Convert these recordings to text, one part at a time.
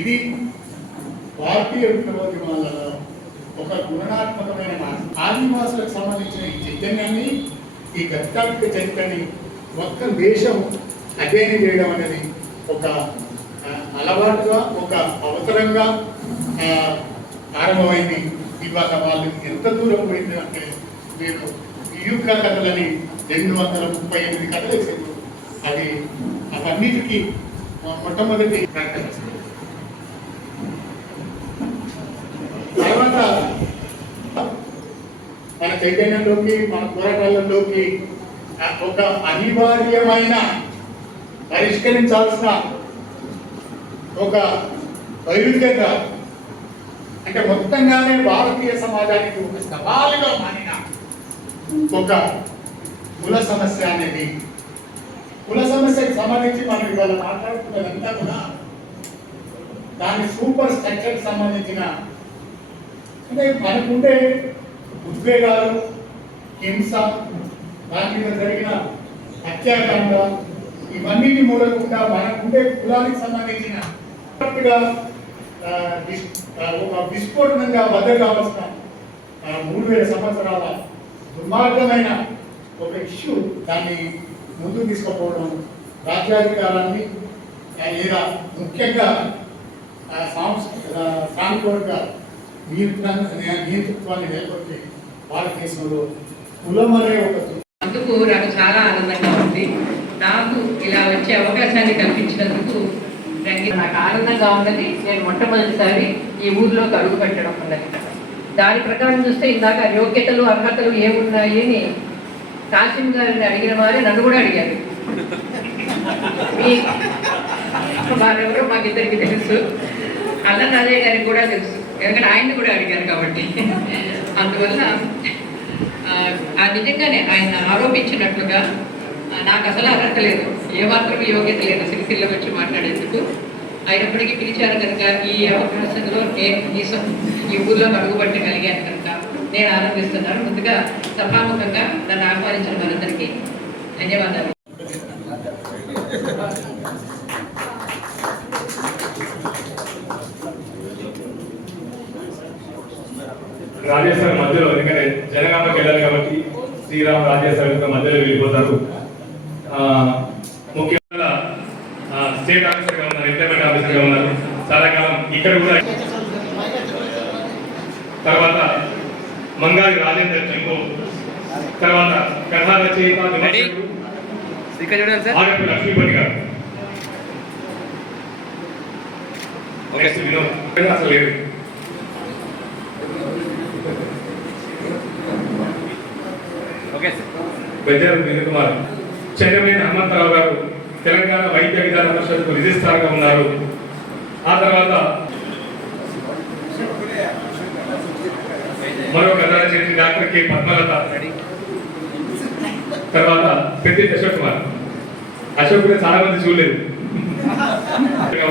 ఇది భారతీయ విప్లవోద్యమాలలో ఒక గుణాత్మకమైన ఆదివాసులకు సంబంధించిన ఈ చైతన్యాన్ని, ఈ గత్తాత్మిక చరిత్రని మొత్తం దేశం అధ్యయనం చేయడం అనేది ఒక అలవాటుగా, ఒక అవసరంగా ఆరంభమైంది. ఇవాళ వాళ్ళు ఎంత దూరం పోయింది అంటే నేను యుగ కథలని 238 కథలు వేసాను. అది అవన్నిటికీ మొట్టమొదటి ప్రకటన. తర్వాత మన చైతన్యంలోకి, మన పోరాటాలలోకి ఒక అనివార్యమైన పరిష్కరించాల్సిన ఒక వైరుధ్యంగా, అంటే మొత్తంగానే భారతీయ సమాజానికి ఒక సవాలుగా మారిన ఒక కుల సమస్య అనేది, కుల సమస్యకు సంబంధించి మనం ఇవాళ మాట్లాడుతున్నదంతా కూడా దాని సూపర్ స్ట్రక్చర్కి సంబంధించిన, అంటే మనకుండే ఉద్వేగాలు, హింస, దాని మీద జరిగిన హత్యాకాండ, ఇవన్నిటి మూలకుండా మనకుండే కులానికి సంబంధించిన ఒక విస్ఫోటనంగా వద్ద కావాల్సిన 3000 సంవత్సరాల దుర్మార్గమైన ఒక ఇష్యూ, దాన్ని ముందుకు తీసుకుపోవడం, రాజ్యాధికారాన్ని లేదా ముఖ్యంగా సాంస్కృతిక నియంతృత్వాన్ని నెలకొల్పి భారతదేశంలో కులం అనే ఒక అందుకు నాకు చాలా ఆనందంగా ఉంది. నాకు ఇలా వచ్చే అవకాశాన్ని కల్పించినందుకు నాకు ఆనందంగా ఉన్నది. నేను మొట్టమొదటిసారి ఈ ఊర్లోకి అడుగు పెట్టడం ఉన్నది. దాని ప్రకారం చూస్తే ఇందాక యోగ్యతలు, అర్హతలు ఏమున్నాయి అని కాసిం గారిని అడిగిన వారే నన్ను కూడా అడిగారు. వారెవరో మాకిద్దరికి తెలుసు, అల్లనాదయ్య గారికి కూడా తెలుసు, ఎందుకంటే ఆయన్ని కూడా అడిగారు కాబట్టి. అందువల్ల నిజంగానే ఆయన ఆరోపించినట్లుగా నాకు అసలు అర్హత లేదు, ఏమాత్రం యోగ్యత లేదు సిరిసిల్ల వచ్చి మాట్లాడేందుకు. అయినప్పటికీ పిలిచారు కనుక ఈ అవకాశంలో నేను కనీసం ఈ ఊర్లో అడుగుపట్టగలిగాను కనుక నేను ఆనందిస్తున్నాను. ముందుగా సభాముఖంగా నన్ను ఆహ్వానించిన వారందరికీ ధన్యవాదాలు. రాజేశ్వరి మధ్యలో, ఎందుకంటే జనగామకి వెళ్ళాలి కాబట్టి శ్రీరామ్ రాజేశ్వరి మధ్యలో వెళ్ళిపోతారు. ముఖ్యంగా స్టేట్ ఆఫీసర్గా ఉన్నారు, ఇంటర్మీడియట్ ఆఫీసర్గా ఉన్నారు చాలా కాలం ఇక్కడ కూడా. తర్వాత మంగారి రాజేందర్ చెంపు, తర్వాత కథా రచయిత లక్ష్మీపతి గారు. వినోద్ అసలు లేదు. బెజర్ విజయకుమార్, చెన్నమేని హనుమంతరావు గారు తెలంగాణ వైద్య విధాన పరిషత్కు రిజిస్ట్రార్గా ఉన్నారు. ఆ తర్వాత మరో కథ రచయిత్రి డాక్టర్ కె పద్మలత, తర్వాత పెద్ది అశోక్ కుమార్. అశోక్ కూడా చాలా మంది చూడలేదు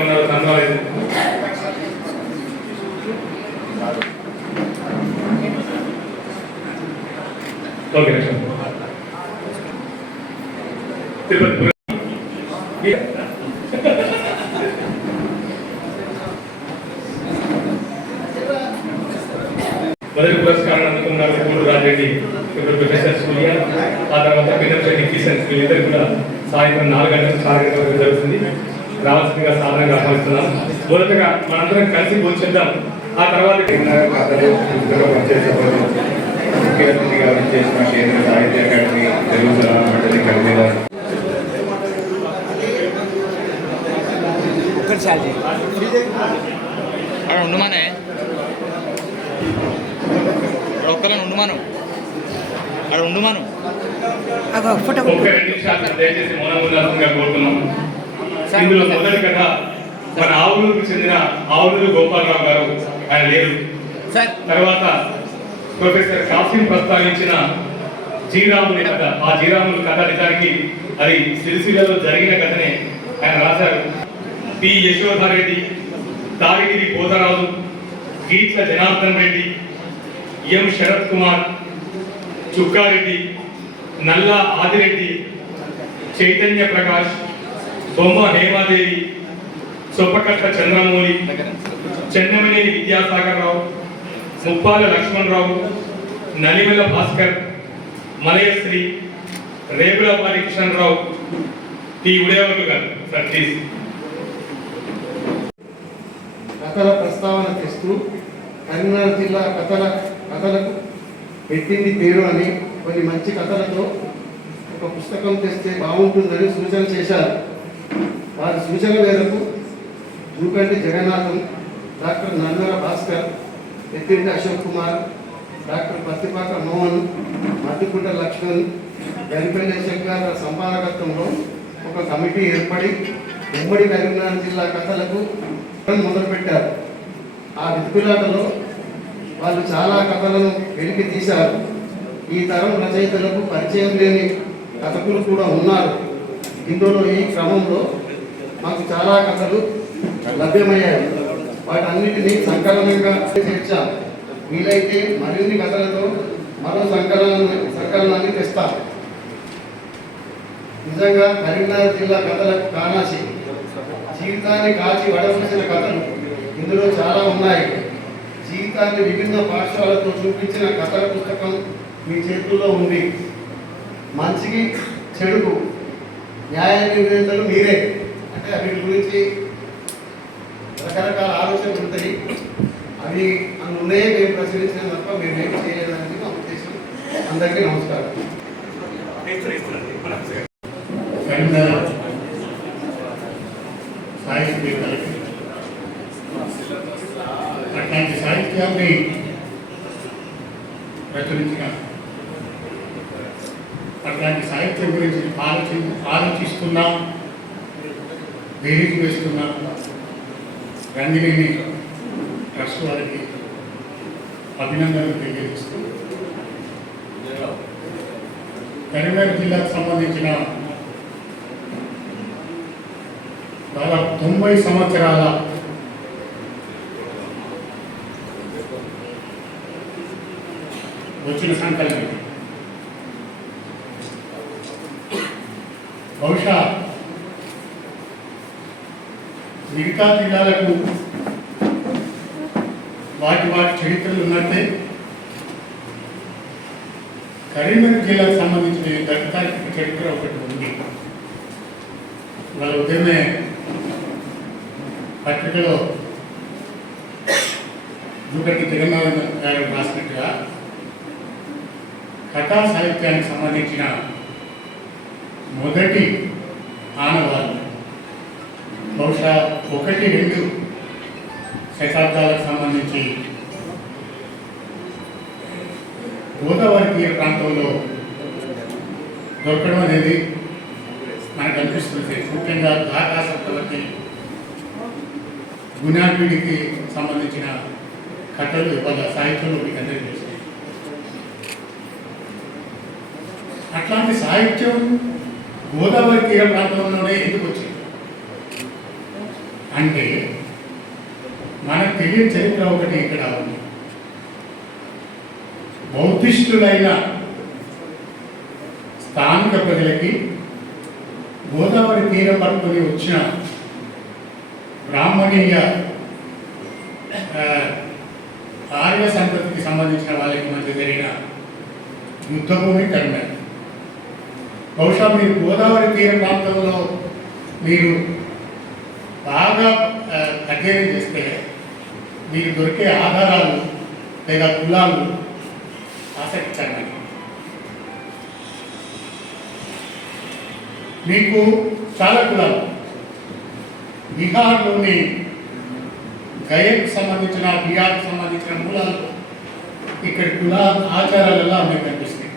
ఉన్నారు, సంభాలేదు. ఓకే తిరుపతి మొదటి పురస్కారం అందుకున్నారు పూలు రాజరెడ్డి, ప్రొఫెసర్ సూర్య. ఆ తర్వాత పిన్నరెడ్డి కిషన్, వీళ్ళిద్దరు కూడా సాయంత్రం 4 గంటలకు కార్యక్రమం జరుగుతుంది. రావాల్సిందిగా సాధారణంగా ఆహ్వానిస్తున్నాం. మొదటగా మనందరం కలిసి కూర్చుందాం. ఆ తర్వాత చేసిన కేంద్ర సాహిత్య అకాడమీ తెలుగు సలహా మండలి కన్వీనర్ ఉండమానే ఒక్కలను ఉండమాను అక్కడ ఉండమాను దయచేసి మౌనంగా కోరుతున్నాం. ఇందులో మొదటి కథ మన ఆవులూరుకు చెందిన ఆవులూరు గోపాలరావు గారు, ఆయన లేరు. తర్వాత ప్రొఫెసర్ కాసిం ప్రస్తావించిన జీరాముని కథ. ఆ జీరాములు కథ నిజానికి అది సిరిసిల్లలో జరిగిన కథనే ఆయన రాశారు. పి యశోధారెడ్డి, తారిగిరి పోతరాజు, గీట్ల జనార్దన్ రెడ్డి, ఎం శరత్ కుమార్, చుక్కారెడ్డి, నల్లా ఆదిరెడ్డి, చైతన్య ప్రకాష్, బొమ్మ హేమాదేవి, సొప్పకట్ట చంద్రమౌళి, చెన్నమనేని విద్యాసాగర్ రావు, ముప్పాల లక్ష్మణరావు, నలివెల భాస్కర్, మలయశ్రీ, రేగులపాటి కిషన్రావు, టి ఉదయవర్లు గారు. Sir please. కథల ప్రస్తావన తెస్తూ కరీంనగర్ జిల్లా కథలకు పెట్టింది పేరు అని కొన్ని మంచి కథలతో ఒక పుస్తకం తెస్తే బాగుంటుందని సూచన చేశారు. వారి సూచన మేరకు జూకంటి జగన్నాథం, డాక్టర్ నల్లర భాస్కర్, ఎత్తింటి అశోక్ కుమార్, డాక్టర్ పత్తిపాక మోహన్, మద్దుకుంట లక్ష్మణ్, గరిపల్లి శంకర్ సంపాదకత్వంలో ఒక కమిటీ ఏర్పడి ఉమ్మడి కరీంనగర్ జిల్లా కథలకు మొదలుపెట్టారు. ఆ వెతుకులాటలో వాళ్ళు చాలా కథలను వెలికి తీశారు. ఈ తరం రచయితలకు పరిచయం లేని కథకులు కూడా ఉన్నారు. ఇందులో ఈ క్రమంలో మాకు చాలా కథలు లభ్యమయ్యాయి. వాటన్నిటినీ సంకలనంగా చేర్చాం. వీలైతే మరిన్ని కథలతో మరో సంకలనాన్ని తెస్తాం. నిజంగా కరీంనగర్ జిల్లా కథలకు కానాసి జీవితాన్ని కాచి వడవలసిన కథలు ఇందులో చాలా ఉన్నాయి. జీవితాన్ని విభిన్న పాఠశాలతో చూపించిన కథల పుస్తకం మీ చేతుల్లో ఉంది. మంచికి చెడుకు న్యాయ నిర్ణేతలు మీరే. అంటే వీటి గురించి రకరకాల ఆలోచనలు ఉంటాయి. అవి అందులోనే మేము ప్రచురించిన తప్ప మేమేం చేయలేదని మా ఉద్దేశం. అందరికీ నమస్కారం. కరీంనగర్ సాహిత్యవేత్తలకి అట్లాంటి సాహిత్యాన్ని ప్రచురించిన అట్లాంటి సాహిత్యం గురించి ఆలోచిస్తున్నా, బేరీజు వేస్తున్నా రంగినేని ట్రస్ట్ వారికి అభినందనలు తెలియజేస్తూ కరీంనగర్ జిల్లాకు సంబంధించిన దాదాపు 90 సంవత్సరాల వచ్చిన సంకలనం. బహుశా మిగతా జిల్లాలకు వాటి చరిత్రలు ఉన్నట్టే కరీంనగర్ జిల్లాకు సంబంధించిన దత్తాత్మిక చరిత్ర ఒకటి ఉంది. వాళ్ళ ఉదయమే పత్రికలో జూకంటి జగన్నాథన్ గారు రాసినట్టుగా కథా సాహిత్యానికి సంబంధించిన మొదటి ఆనవాళ్ళు బహుశా 1-2 శతాబ్దాలకు సంబంధించి గోదావరి తీర ప్రాంతంలో దొరకడం అనేది మనకు అనిపిస్తుంది. ముఖ్యంగా ఘాటా సప్తవతి, గుణాపీడికి సంబంధించిన కథలు ఇవాళ సాహిత్యంలో మీకు అందరికీ తెలుస్తాయి. అట్లాంటి సాహిత్యం గోదావరి తీర ప్రాంతంలోనే ఎందుకు వచ్చింది అంటే మనకు తెలియని చరిత్ర ఒకటి ఇక్కడ ఉంది. బౌద్ధిస్టులైన స్థానిక ప్రజలకి గోదావరి తీరం పట్టుకొని వచ్చిన బ్రాహ్మణీయ ఆర్య సంతతికి సంబంధించిన వాళ్ళకి మధ్య జరిగిన యుద్ధభూమి కరీంనగర్. బహుశా మీరు గోదావరి తీర ప్రాంతంలో మీరు బాగా అధ్యయనం చేస్తే మీకు దొరికే ఆధారాలు లేదా కులాలు ఆసక్తికరమైనవి. మీకు చాలా కులాలు బీహార్లోని గయకు సంబంధించిన బీహార్కి సంబంధించిన మూలాలు ఇక్కడ కుల ఆచారాలలో మీకు కనిపిస్తాయి.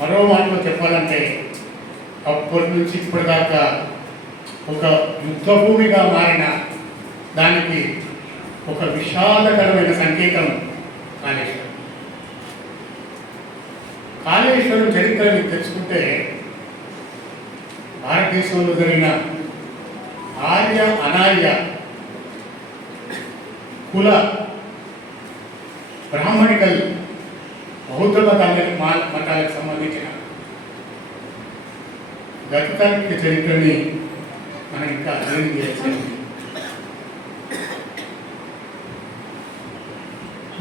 మరో మాటలో చెప్పాలంటే అప్పటి నుంచి ఇప్పటిదాకా ఒక యుద్ధభూమిగా మారిన దానికి ఒక విషాదకరమైన సంకేతం కాళేశ్వరం. కాళేశ్వరం చరిత్రని తెలుసుకుంటే భారతదేశంలో జరిగిన ఆర్య అనార్య కుల బ్రాహ్మణికల్ బౌద్ధ మతాలకు సంబంధించిన గతితానికి చరిత్రని మనం ఇంకా అధ్యయనం చేయొచ్చు.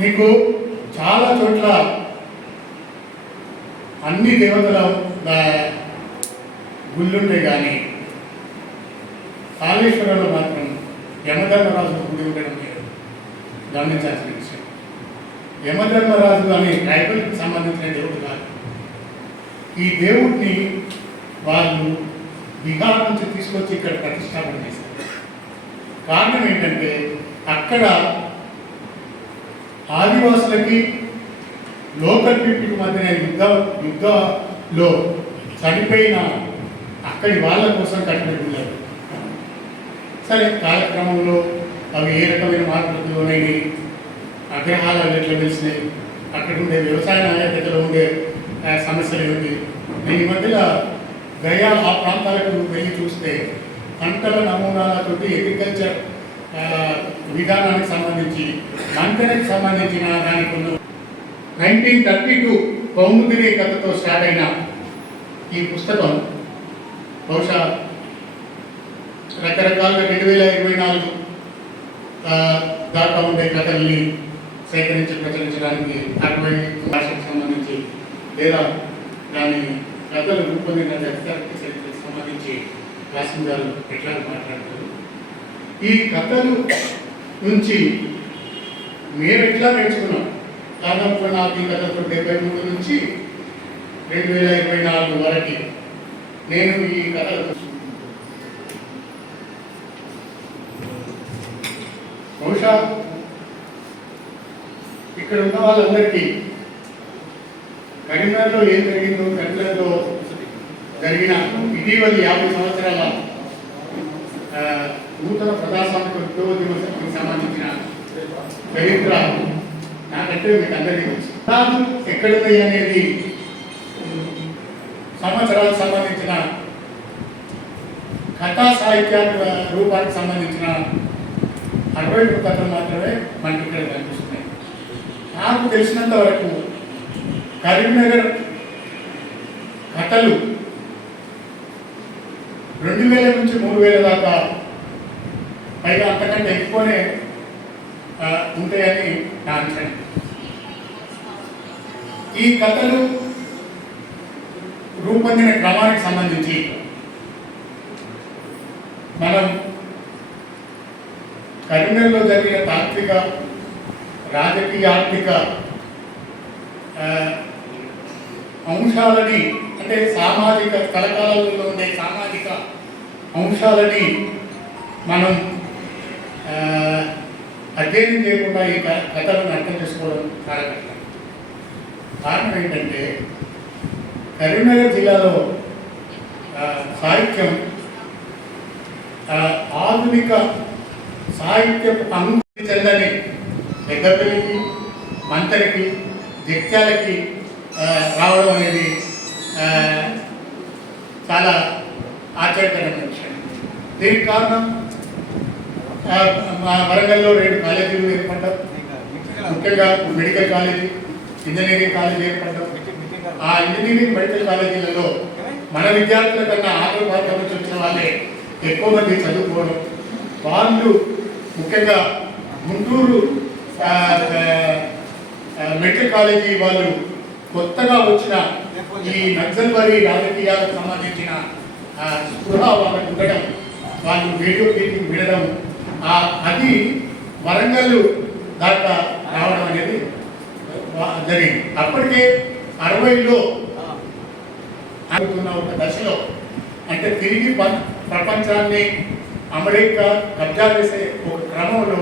మీకు చాలా చోట్ల అన్ని దేవతల గుళ్ళుంటాయి, కానీ కాళేశ్వరంలో మాత్రం యమధర్మరాజు గుడి ఉండడం లేదు. గమనించాల్సిన విషయం. యమధర్మరాజు అనే ట్రైబల్కి సంబంధించిన దేవుడు కాదు. ఈ దేవుడిని వాళ్ళు బీహార్ నుంచి తీసుకొచ్చి ఇక్కడ ప్రతిష్టాపన చేశారు. కారణం ఏంటంటే అక్కడ ఆదివాసులకి లోకల్ పీపుల్కి మధ్యన యుద్ధలో చనిపోయిన అక్కడి వాళ్ళ కోసం కట్టుబెట్టుకున్నారు. సరే, కాలక్రమంలో అవి ఏ రకమైన మార్పులకు లోనైనవి, అగ్రహాలు ఎట్లా తెలిసినాయి, అక్కడ ఉండే వ్యవసాయ నాయకతలో ఉండే సమస్యలు ఏమిటి. నేను ఈ మధ్యలో గయా ఆ ప్రాంతాలకు వెళ్ళి చూస్తే పంటల నమూనాలతోటి అగ్రికల్చర్ విధానానికి సంబంధించి, మంతెనకి సంబంధించిన దానికి 1932 కౌముదిని కథతో స్టార్ట్ అయిన ఈ పుస్తకం బహుశా రకరకాలుగా 2024 దాకా ఉండే కథల్ని సేకరించి ప్రచురించడానికి 60 భాషకు సంబంధించి లేదా దాని కథలు రూపొందిన చరిత్రకి సంబంధించి రాసిన గారు ఎట్లా మాట్లాడతారు. ఈ కథలు నుంచి మేము ఎట్లా నేర్చుకున్నాం. దాదాపు నాకు ఈ కథలు 73 నుంచి 2024 వరకు నేను ఈ కథలు బహుశా ఇక్కడ ఉన్న వాళ్ళందరికీ కరీంనగర్లో ఏం జరిగిందో, కరీంనగర్లో జరిగిన ఇటీవలి 50 సంవత్సరాల నూతన ప్రజాస్వామిక విప్లవోద్యమానికి సంబంధించిన చరిత్ర నాకంటే మీకు అందరికీ తెలుసు. ఎక్కడుంది అనేది సంవత్సరాలకు సంబంధించిన కథా సాహిత్య రూపానికి సంబంధించిన 60 కథలు మాత్రమే మనకి ఇక్కడ కనిపిస్తున్నాయి. నాకు తెలిసినంత వరకు కరీంనగర్ కథలు 2000 నుంచి 3000 దాకా, పైగా అంతకంటే ఎక్కువనే ఉంటాయని నా అంచనా. ఈ కథలు రూపొందిన క్రమానికి సంబంధించి మనం కరీంనగర్లో జరిగిన తాత్విక, రాజకీయ, ఆర్థిక అంశాలని, అంటే సామాజిక కలకాలంలో ఉండే సామాజిక అంశాలని మనం అధ్యయనం చేయకుండా ఈ కథలను అర్థం చేసుకోవడం చాలా కష్టం. కారణం ఏంటంటే కరీంనగర్ జిల్లాలో సాహిత్యం ఆధునిక సాహిత్యపు అనుభూతి చెందని పెద్దపల్లికి, మంతరికి, జగ్త్యాలకి రావడం అనేది చాలా ఆశ్చర్యకరమైన విషయం. దీనికి కారణం మా వరంగల్లో 2 కాలేజీలు ఏర్పడ్డాం. ముఖ్యంగా మెడికల్ కాలేజీ, ఇంజనీరింగ్ కాలేజీ ఏర్పడ్డాం. ఆ ఇంజనీరింగ్ మెడికల్ కాలేజీలలో మన విద్యార్థుల కన్నా ఆంధ్రప్రదేశ్ నుంచి వచ్చిన వాళ్ళే ఎక్కువ మంది చదువుకోవడం. వాళ్ళు ముఖ్యంగా గుంటూరు మెడికల్ కాలేజీ వాళ్ళు కొత్తగా వచ్చిన ఈ నక్సల్బరీ రాజకీయాలకు సంబంధించిన స్పృహ వాళ్ళకు ఉండడం, వాళ్ళు రేడియో టీచింగ్ వినడం, అది వరంగల్ దాకా రావడం అనేది జరిగింది. అప్పటికే 60లో అనుకున్న ఒక దశలో, అంటే తిరిగి ప్రపంచాన్ని అమెరికా కబ్జా చేసే ఒక క్రమంలో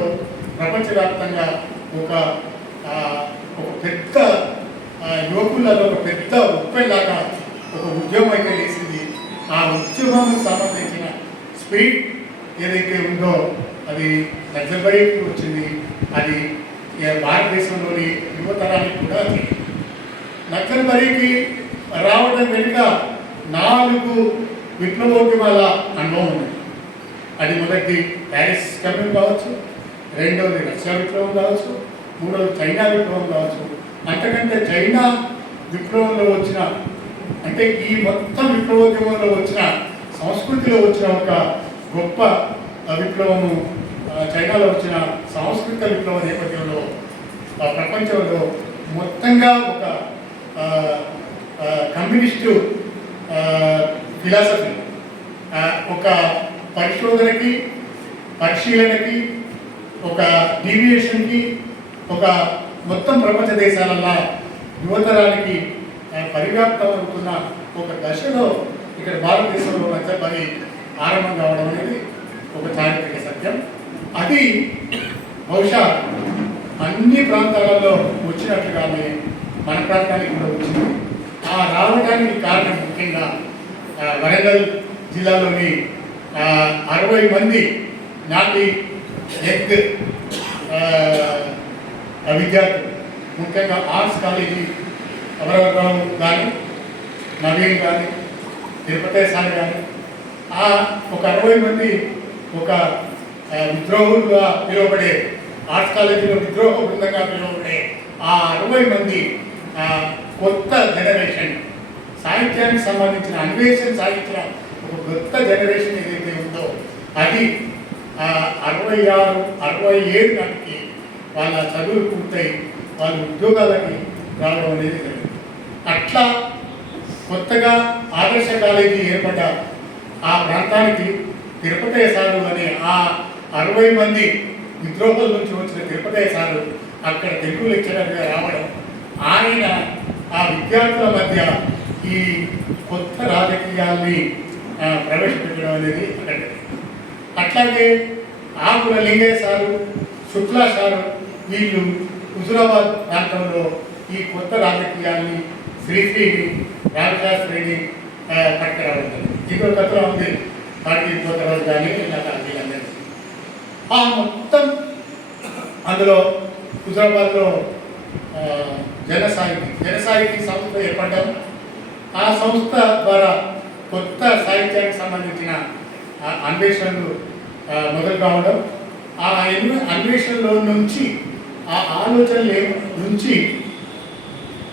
ప్రపంచవ్యాప్తంగా ఒక పెద్ద యువకులలో ఒక పెద్ద ఉప్పెలాగా ఒక ఉద్యమం అయితే వేసింది. ఆ ఉద్యమానికి సంబంధించిన స్పిరిట్ ఏదైతే ఉందో అది నక్సల్బరీకి వచ్చింది. అది భారతదేశంలోని యువతరానికి కూడా నక్సల్బరీకి రావడం వెనుక 4 విప్లవోద్యమాల అనుభవం ఉంది. అది మొదటి ప్యారిస్ కమ్యూన్ కావచ్చు, రెండవది రష్యా విప్లవం కావచ్చు, మూడవది చైనా విప్లవం కావచ్చు. అంతకంటే చైనా విప్లవంలో వచ్చిన అంటే ఈ మొత్తం విప్లవోద్యమంలో వచ్చిన సంస్కృతిలో వచ్చిన ఒక గొప్ప విప్లవము, చైనాలో వచ్చిన సాంస్కృతిక విప్లవ నేపథ్యంలో ప్రపంచంలో మొత్తంగా ఒక కమ్యూనిస్టు ఫిలాసఫీ, ఒక పరిశోధనకి, పరిశీలనకి, ఒక డీవియేషన్కి, ఒక మొత్తం ప్రపంచ దేశాలల్లో యువతరానికి పరివ్యాప్తం అవుతున్న ఒక దశలో ఇక్కడ భారతదేశంలో నచ్చబడి ఆరంభం కావడం అనేది ఒక చారిత్రక సత్యం. అది బహుశా అన్ని ప్రాంతాలలో వచ్చినట్లుగానే మన ప్రాంతానికి కూడా వచ్చింది. ఆ రావడానికి కారణం ముఖ్యంగా వరంగల్ జిల్లాలోని 60 మంది నాటి ఎగ్ విద్యార్థులు, ముఖ్యంగా ఆర్ట్స్ కాలేజీ అవరవరావు కానీ, నవీన్ కానీ, తిరుపతి సార్ కానీ, ఒక 60 మంది ఒక విద్రోహులుగా పిలువబడే, ఆర్ట్స్ కాలేజీలో విద్రోహ బృందంగా పిలువబడే ఆ 60 మంది కొత్త జనరేషన్, సాహిత్యానికి సంబంధించిన అన్వేషణ సాగించిన ఒక కొత్త జనరేషన్ ఏదైతే ఉందో అది 66, 67 నాటికి వాళ్ళ చదువులు పూర్తయి వాళ్ళు ఉద్యోగాలకి రావడం అనేది జరిగింది. అట్లా కొత్తగా ఆదర్శ కాలేజీ ఏర్పడ్డ ఆ ప్రాంతానికి తిరుపతయ్య సారు అనే ఆ 60 మంది విద్రోహాల నుంచి వచ్చిన తిరుపతయ్య సారు అక్కడ తెలుగు లెక్చరర్గా రావడం, ఆయన ఆ విద్యార్థుల మధ్య ఈ కొత్త రాజకీయాల్ని ప్రవేశపెట్టడం అనేది అక్కడ. అట్లాగే ఆకుల లింగయ్య సారు, శుక్లా సారు వీళ్ళు హుజురాబాద్ ప్రాంతంలో ఈ కొత్త రాజకీయాల్ని, శ్రీశ్రీని, రామశాస్త్రిని పట్టుకురావడం. ఇంకో కథలో ఉంది పార్టీ పోతరాజు కానీ వీళ్ళందరూ ఆ మొత్తం అందులో హుజురాబాద్లో జనసాహితీ సంస్థ ఏర్పడడం, ఆ సంస్థ ద్వారా కొత్త సాహిత్యానికి సంబంధించిన అన్వేషణలు మొదలు కావడం, ఆ అన్వేషణలో నుంచి ఆ ఆలోచనల నుంచి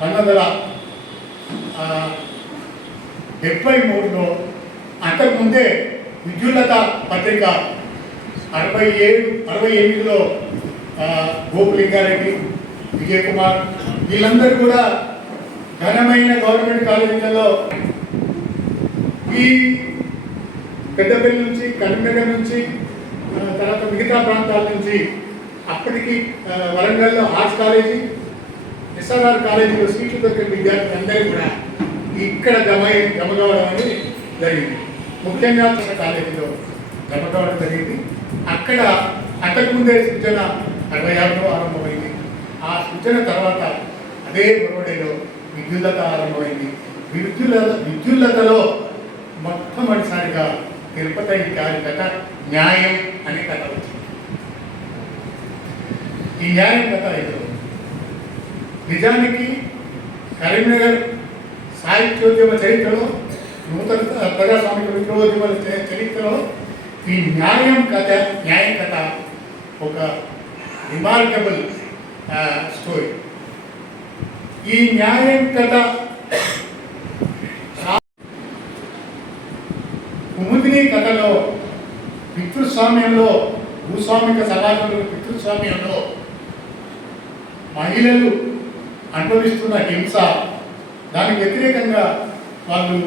1973లో అంతకుముందే విద్యుల్లత పత్రిక 68లో గోపులింగారెడ్డి, విజయ్ కుమార్ వీళ్ళందరూ కూడా ఘనమైన గవర్నమెంట్ కాలేజీలలో ఈ పెద్దపల్లి నుంచి, కరీంనగర్ నుంచి, తర్వాత మిగతా ప్రాంతాల నుంచి అప్పటికి వరంగల్లో ఆర్ట్స్ కాలేజీ, ఎస్ఆర్ఆర్ కాలేజీలో సీట్లు దొరికిన విద్యార్థులందరూ కూడా ఇక్కడ జమ కావడం అనేది జరిగింది. ముఖ్యంగా కాలేజీలో జమ కావడం జరిగింది. అక్కడ అంతకుముందే సృజన 66లో ఆరంభమైంది. ఆ సృజన తర్వాత అదే బొరవడేలో విద్యుల్లత ఆరంభమైంది. విద్యుల్లతలో మొట్టమొదటిసారిగా తిరుపతి గారి కథ న్యాయం అనే కథ వచ్చింది. ఈ న్యాయం కథ ఏదో నిజానికి కరీంనగర్ సాహిత్యోద్యమ చరిత్రలో, నూతన ప్రజాస్వామిక విప్లవోద్యమాల చరిత్రలో ఈ న్యాయం కథ ఒక రిమార్కబుల్ స్టోరీ. ఈ న్యాయం కథ కుముదిని కథలో పితృస్వామ్యంలో, భూస్వామిక సమాజంలో పితృస్వామ్యంలో మహిళలు అనుభవిస్తున్న హింస, దానికి వ్యతిరేకంగా వాళ్ళు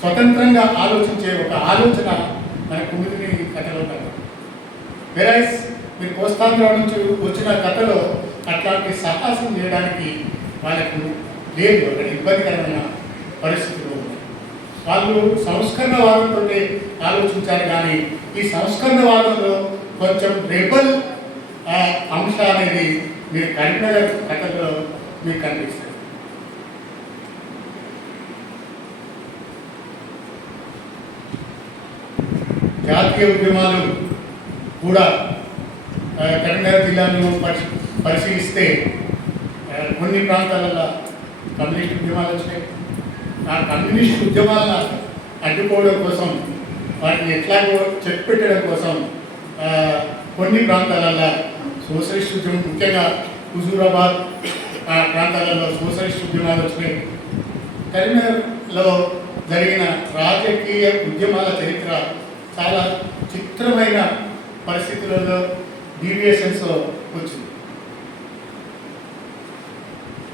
స్వతంత్రంగా ఆలోచించే ఒక ఆలోచన మన కుముదిని కథలో కథ. వెరైస్ మీరు కోస్తాంధ్ర నుంచి వచ్చిన కథలో అట్లాంటి సాహసం చేయడానికి వాళ్ళకు లేదు, అక్కడ ఇబ్బందికరమైన పరిస్థితులు. వాళ్ళు సంస్కరణవాదంతో ఆలోచించారు, కానీ ఈ సంస్కరణవాదంలో కొంచెం రెబల్ అంశ అనేది మీరు కరీంనగర్ కథలో మీకు కనిపిస్తుంది. జాతీయ ఉద్యమాలు కూడా కరీంనగర్ జిల్లాను పరిశీలిస్తే కొన్ని ప్రాంతాలలో కమ్యూనిస్ట్ ఉద్యమాలు వచ్చినాయి. ఆ కమ్యూనిస్ట్ ఉద్యమాలను అడ్డుకోవడం కోసం, వాటిని ఎట్లాగో చెక్ పెట్టడం కోసం కొన్ని ప్రాంతాలలో సోషలిస్ట్ ఉద్యమం, ముఖ్యంగా హుజూరాబాద్ ప్రాంతాలలో సోషలిస్ట్ ఉద్యమాలు వచ్చినాయి. కరీంనగర్లో జరిగిన రాజకీయ ఉద్యమాల చరిత్ర చాలా చిత్రమైన పరిస్థితులలో డీవియేషన్స్ వచ్చింది.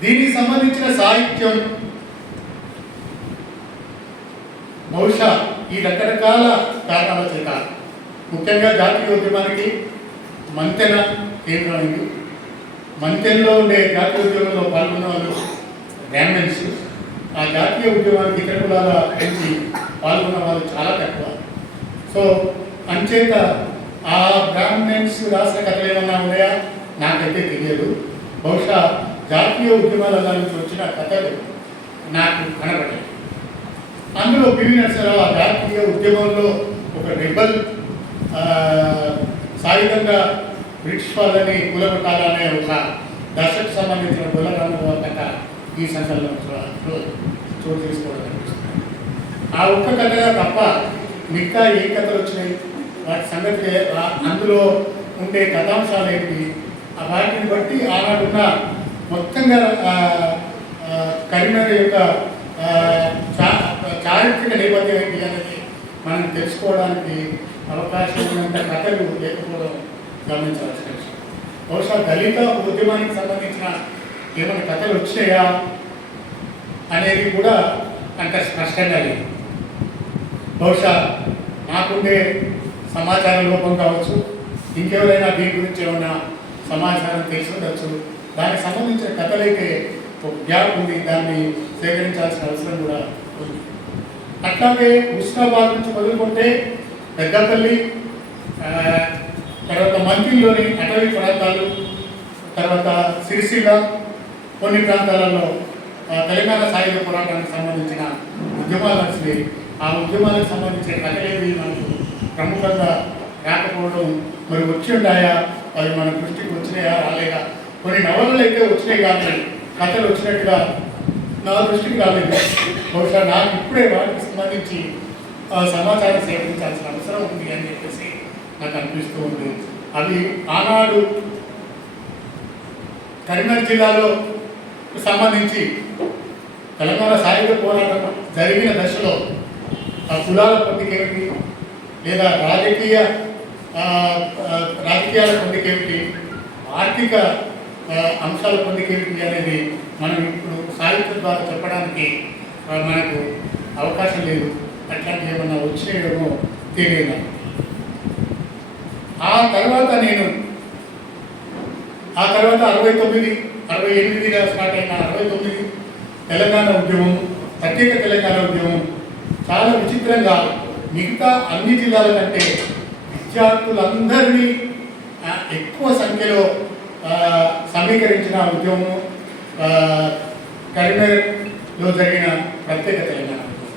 దీనికి సంబంధించిన సాహిత్యం బహుశా ఈ రకరకాల కారణాల చేత, ముఖ్యంగా జాతీయ ఉద్యమానికి మంతెన కేంద్రమైంది. మంతెనలో ఉండే జాతీయ ఉద్యమంలో పాల్గొన్న వాళ్ళు బ్రాహ్మణ్స్, ఆ జాతీయ ఉద్యమానికి ఇతర కులాల నుంచి పాల్గొన్న వాళ్ళు చాలా తక్కువ. సో అంచేత ఆ బ్రాహ్మణ్స్ రాసిన కథలు ఏమన్నా ఉన్నాయా నాకైతే తెలియదు. బహుశా జాతీయ ఉద్యమాల నుంచి వచ్చిన కథలు నాకు కనబడ్డాయి. అందులో పివి నరసింహారావు ఆ జాతీయ ఉద్యమంలో ఒక రెబల్ సాయుధంగా బ్రిటిష్ వాళ్ళని కూలగొట్టాలనే ఒక దశకు సంబంధించిన బుల్లరామ కథ ఈ సందర్భంలో చోటు తీసుకోవడం కనిపిస్తుంది. ఆ ఒక్క కథగా తప్ప మిగతా ఏ కథలు వచ్చినాయి, వాటి సంగతి అందులో ఉండే కథాంశాలు ఏంటి, వాటిని బట్టి ఆనాడున్న మొత్తంగా కరీంనగర్ యొక్క చారిత్రక నేపథ్యం ఏంటి అనేది మనం తెలుసుకోవడానికి అవకాశం ఉన్నంత కథలు లేకపోవడం గమనించవలసిన విషయం. బహుశా దళిత ఉద్యమానికి సంబంధించిన ఏమైనా కథలు వచ్చాయా అనేది కూడా అంత స్పష్టంగా లేదు. బహుశా నాకుండే సమాచార లోపం కావచ్చు, ఇంకెవరైనా దీని గురించి ఏమైనా సమాచారం తెలిసి ఉండొచ్చు. దానికి సంబంధించిన కథలైతే ఒక గ్యాప్ ఉంది, దాన్ని సేకరించాల్సిన అవసరం కూడా ఉంది. అట్లాగే హుస్నాబాద్ నుంచి మొదలుకుంటే పెద్దపల్లి, తర్వాత మంత్రిలోని అటవీ ప్రాంతాలు, తర్వాత సిరిసిల్ల, కొన్ని ప్రాంతాలలో తెలంగాణ సాయుధ పోరాటానికి సంబంధించిన ఉద్యమాలు నడిచి ఆ ఉద్యమాలకు సంబంధించిన కథలేవి మనకు ప్రముఖంగా రాకపోవడం, మరి వచ్చి ఉన్నాయా, అవి మన దృష్టికి వచ్చినాయా రాలేదా. కొన్ని నవలలు అయితే వచ్చినాయి కానీ కథలు వచ్చినట్టుగా నా దృష్టికి రాలేదు. బహుశా నాకు ఇప్పుడే వాటికి సంబంధించి సమాచారం సేకరించాల్సిన అవసరం ఉంది అని చెప్పేసి నాకు అనిపిస్తూ ఉంది. అవి ఆనాడు కరీంనగర్ జిల్లాలో సంబంధించి తెలంగాణ సాయుధ పోరాటం జరిగిన దశలో ఆ కులాల పొందికేమిటి, లేదా రాజకీయాల పొందికేమిటి, ఆర్థిక అంశాల పొందికేమిటి అనేది మనం ఇప్పుడు సాహిత్యం ద్వారా చెప్పడానికి మనకు అవకాశం లేదు. అట్లాంటివి ఏమన్నా వచ్చినాయేమో తెలియదు. ఆ తర్వాత 68గా స్టార్ట్ అయిన 69 తెలంగాణ ఉద్యమం, ప్రత్యేక తెలంగాణ ఉద్యమం చాలా విచిత్రంగా మిగతా అన్ని జిల్లాల కంటే విద్యార్థులందరినీ ఎక్కువ సంఖ్యలో సమీకరించిన ఉద్యమం కరీంనగర్లో జరిగిన ప్రత్యేక తెలంగాణ ఉద్యమం.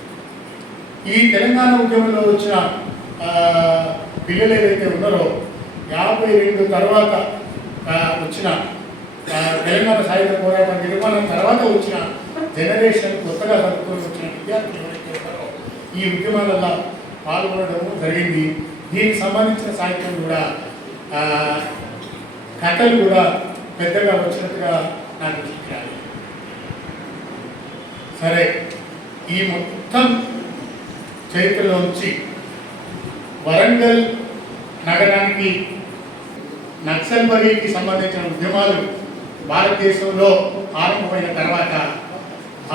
ఈ తెలంగాణ ఉద్యమంలో వచ్చిన పిల్లలు ఏదైతే ఉన్నారో 52 తర్వాత వచ్చిన తెలంగాణ సాయుధ పోరాట నిర్మాణం తర్వాత వచ్చిన జనరేషన్, కొత్తగా చదువుకొని వచ్చిన విద్యార్థులు ఎవరైతే ఉన్నారో ఈ ఉద్యమాలలో పాల్గొనడం జరిగింది. దీనికి సంబంధించిన సాహిత్యం కూడా కథలు కూడా పెద్దగా వచ్చినట్టుగా నాకు రాలేదు. సరే, ఈ మొత్తం చరిత్రలోంచి వరంగల్ నగరానికి నక్సల్బరీకి సంబంధించిన ఉద్యమాలు భారతదేశంలో ఆరంభమైన తర్వాత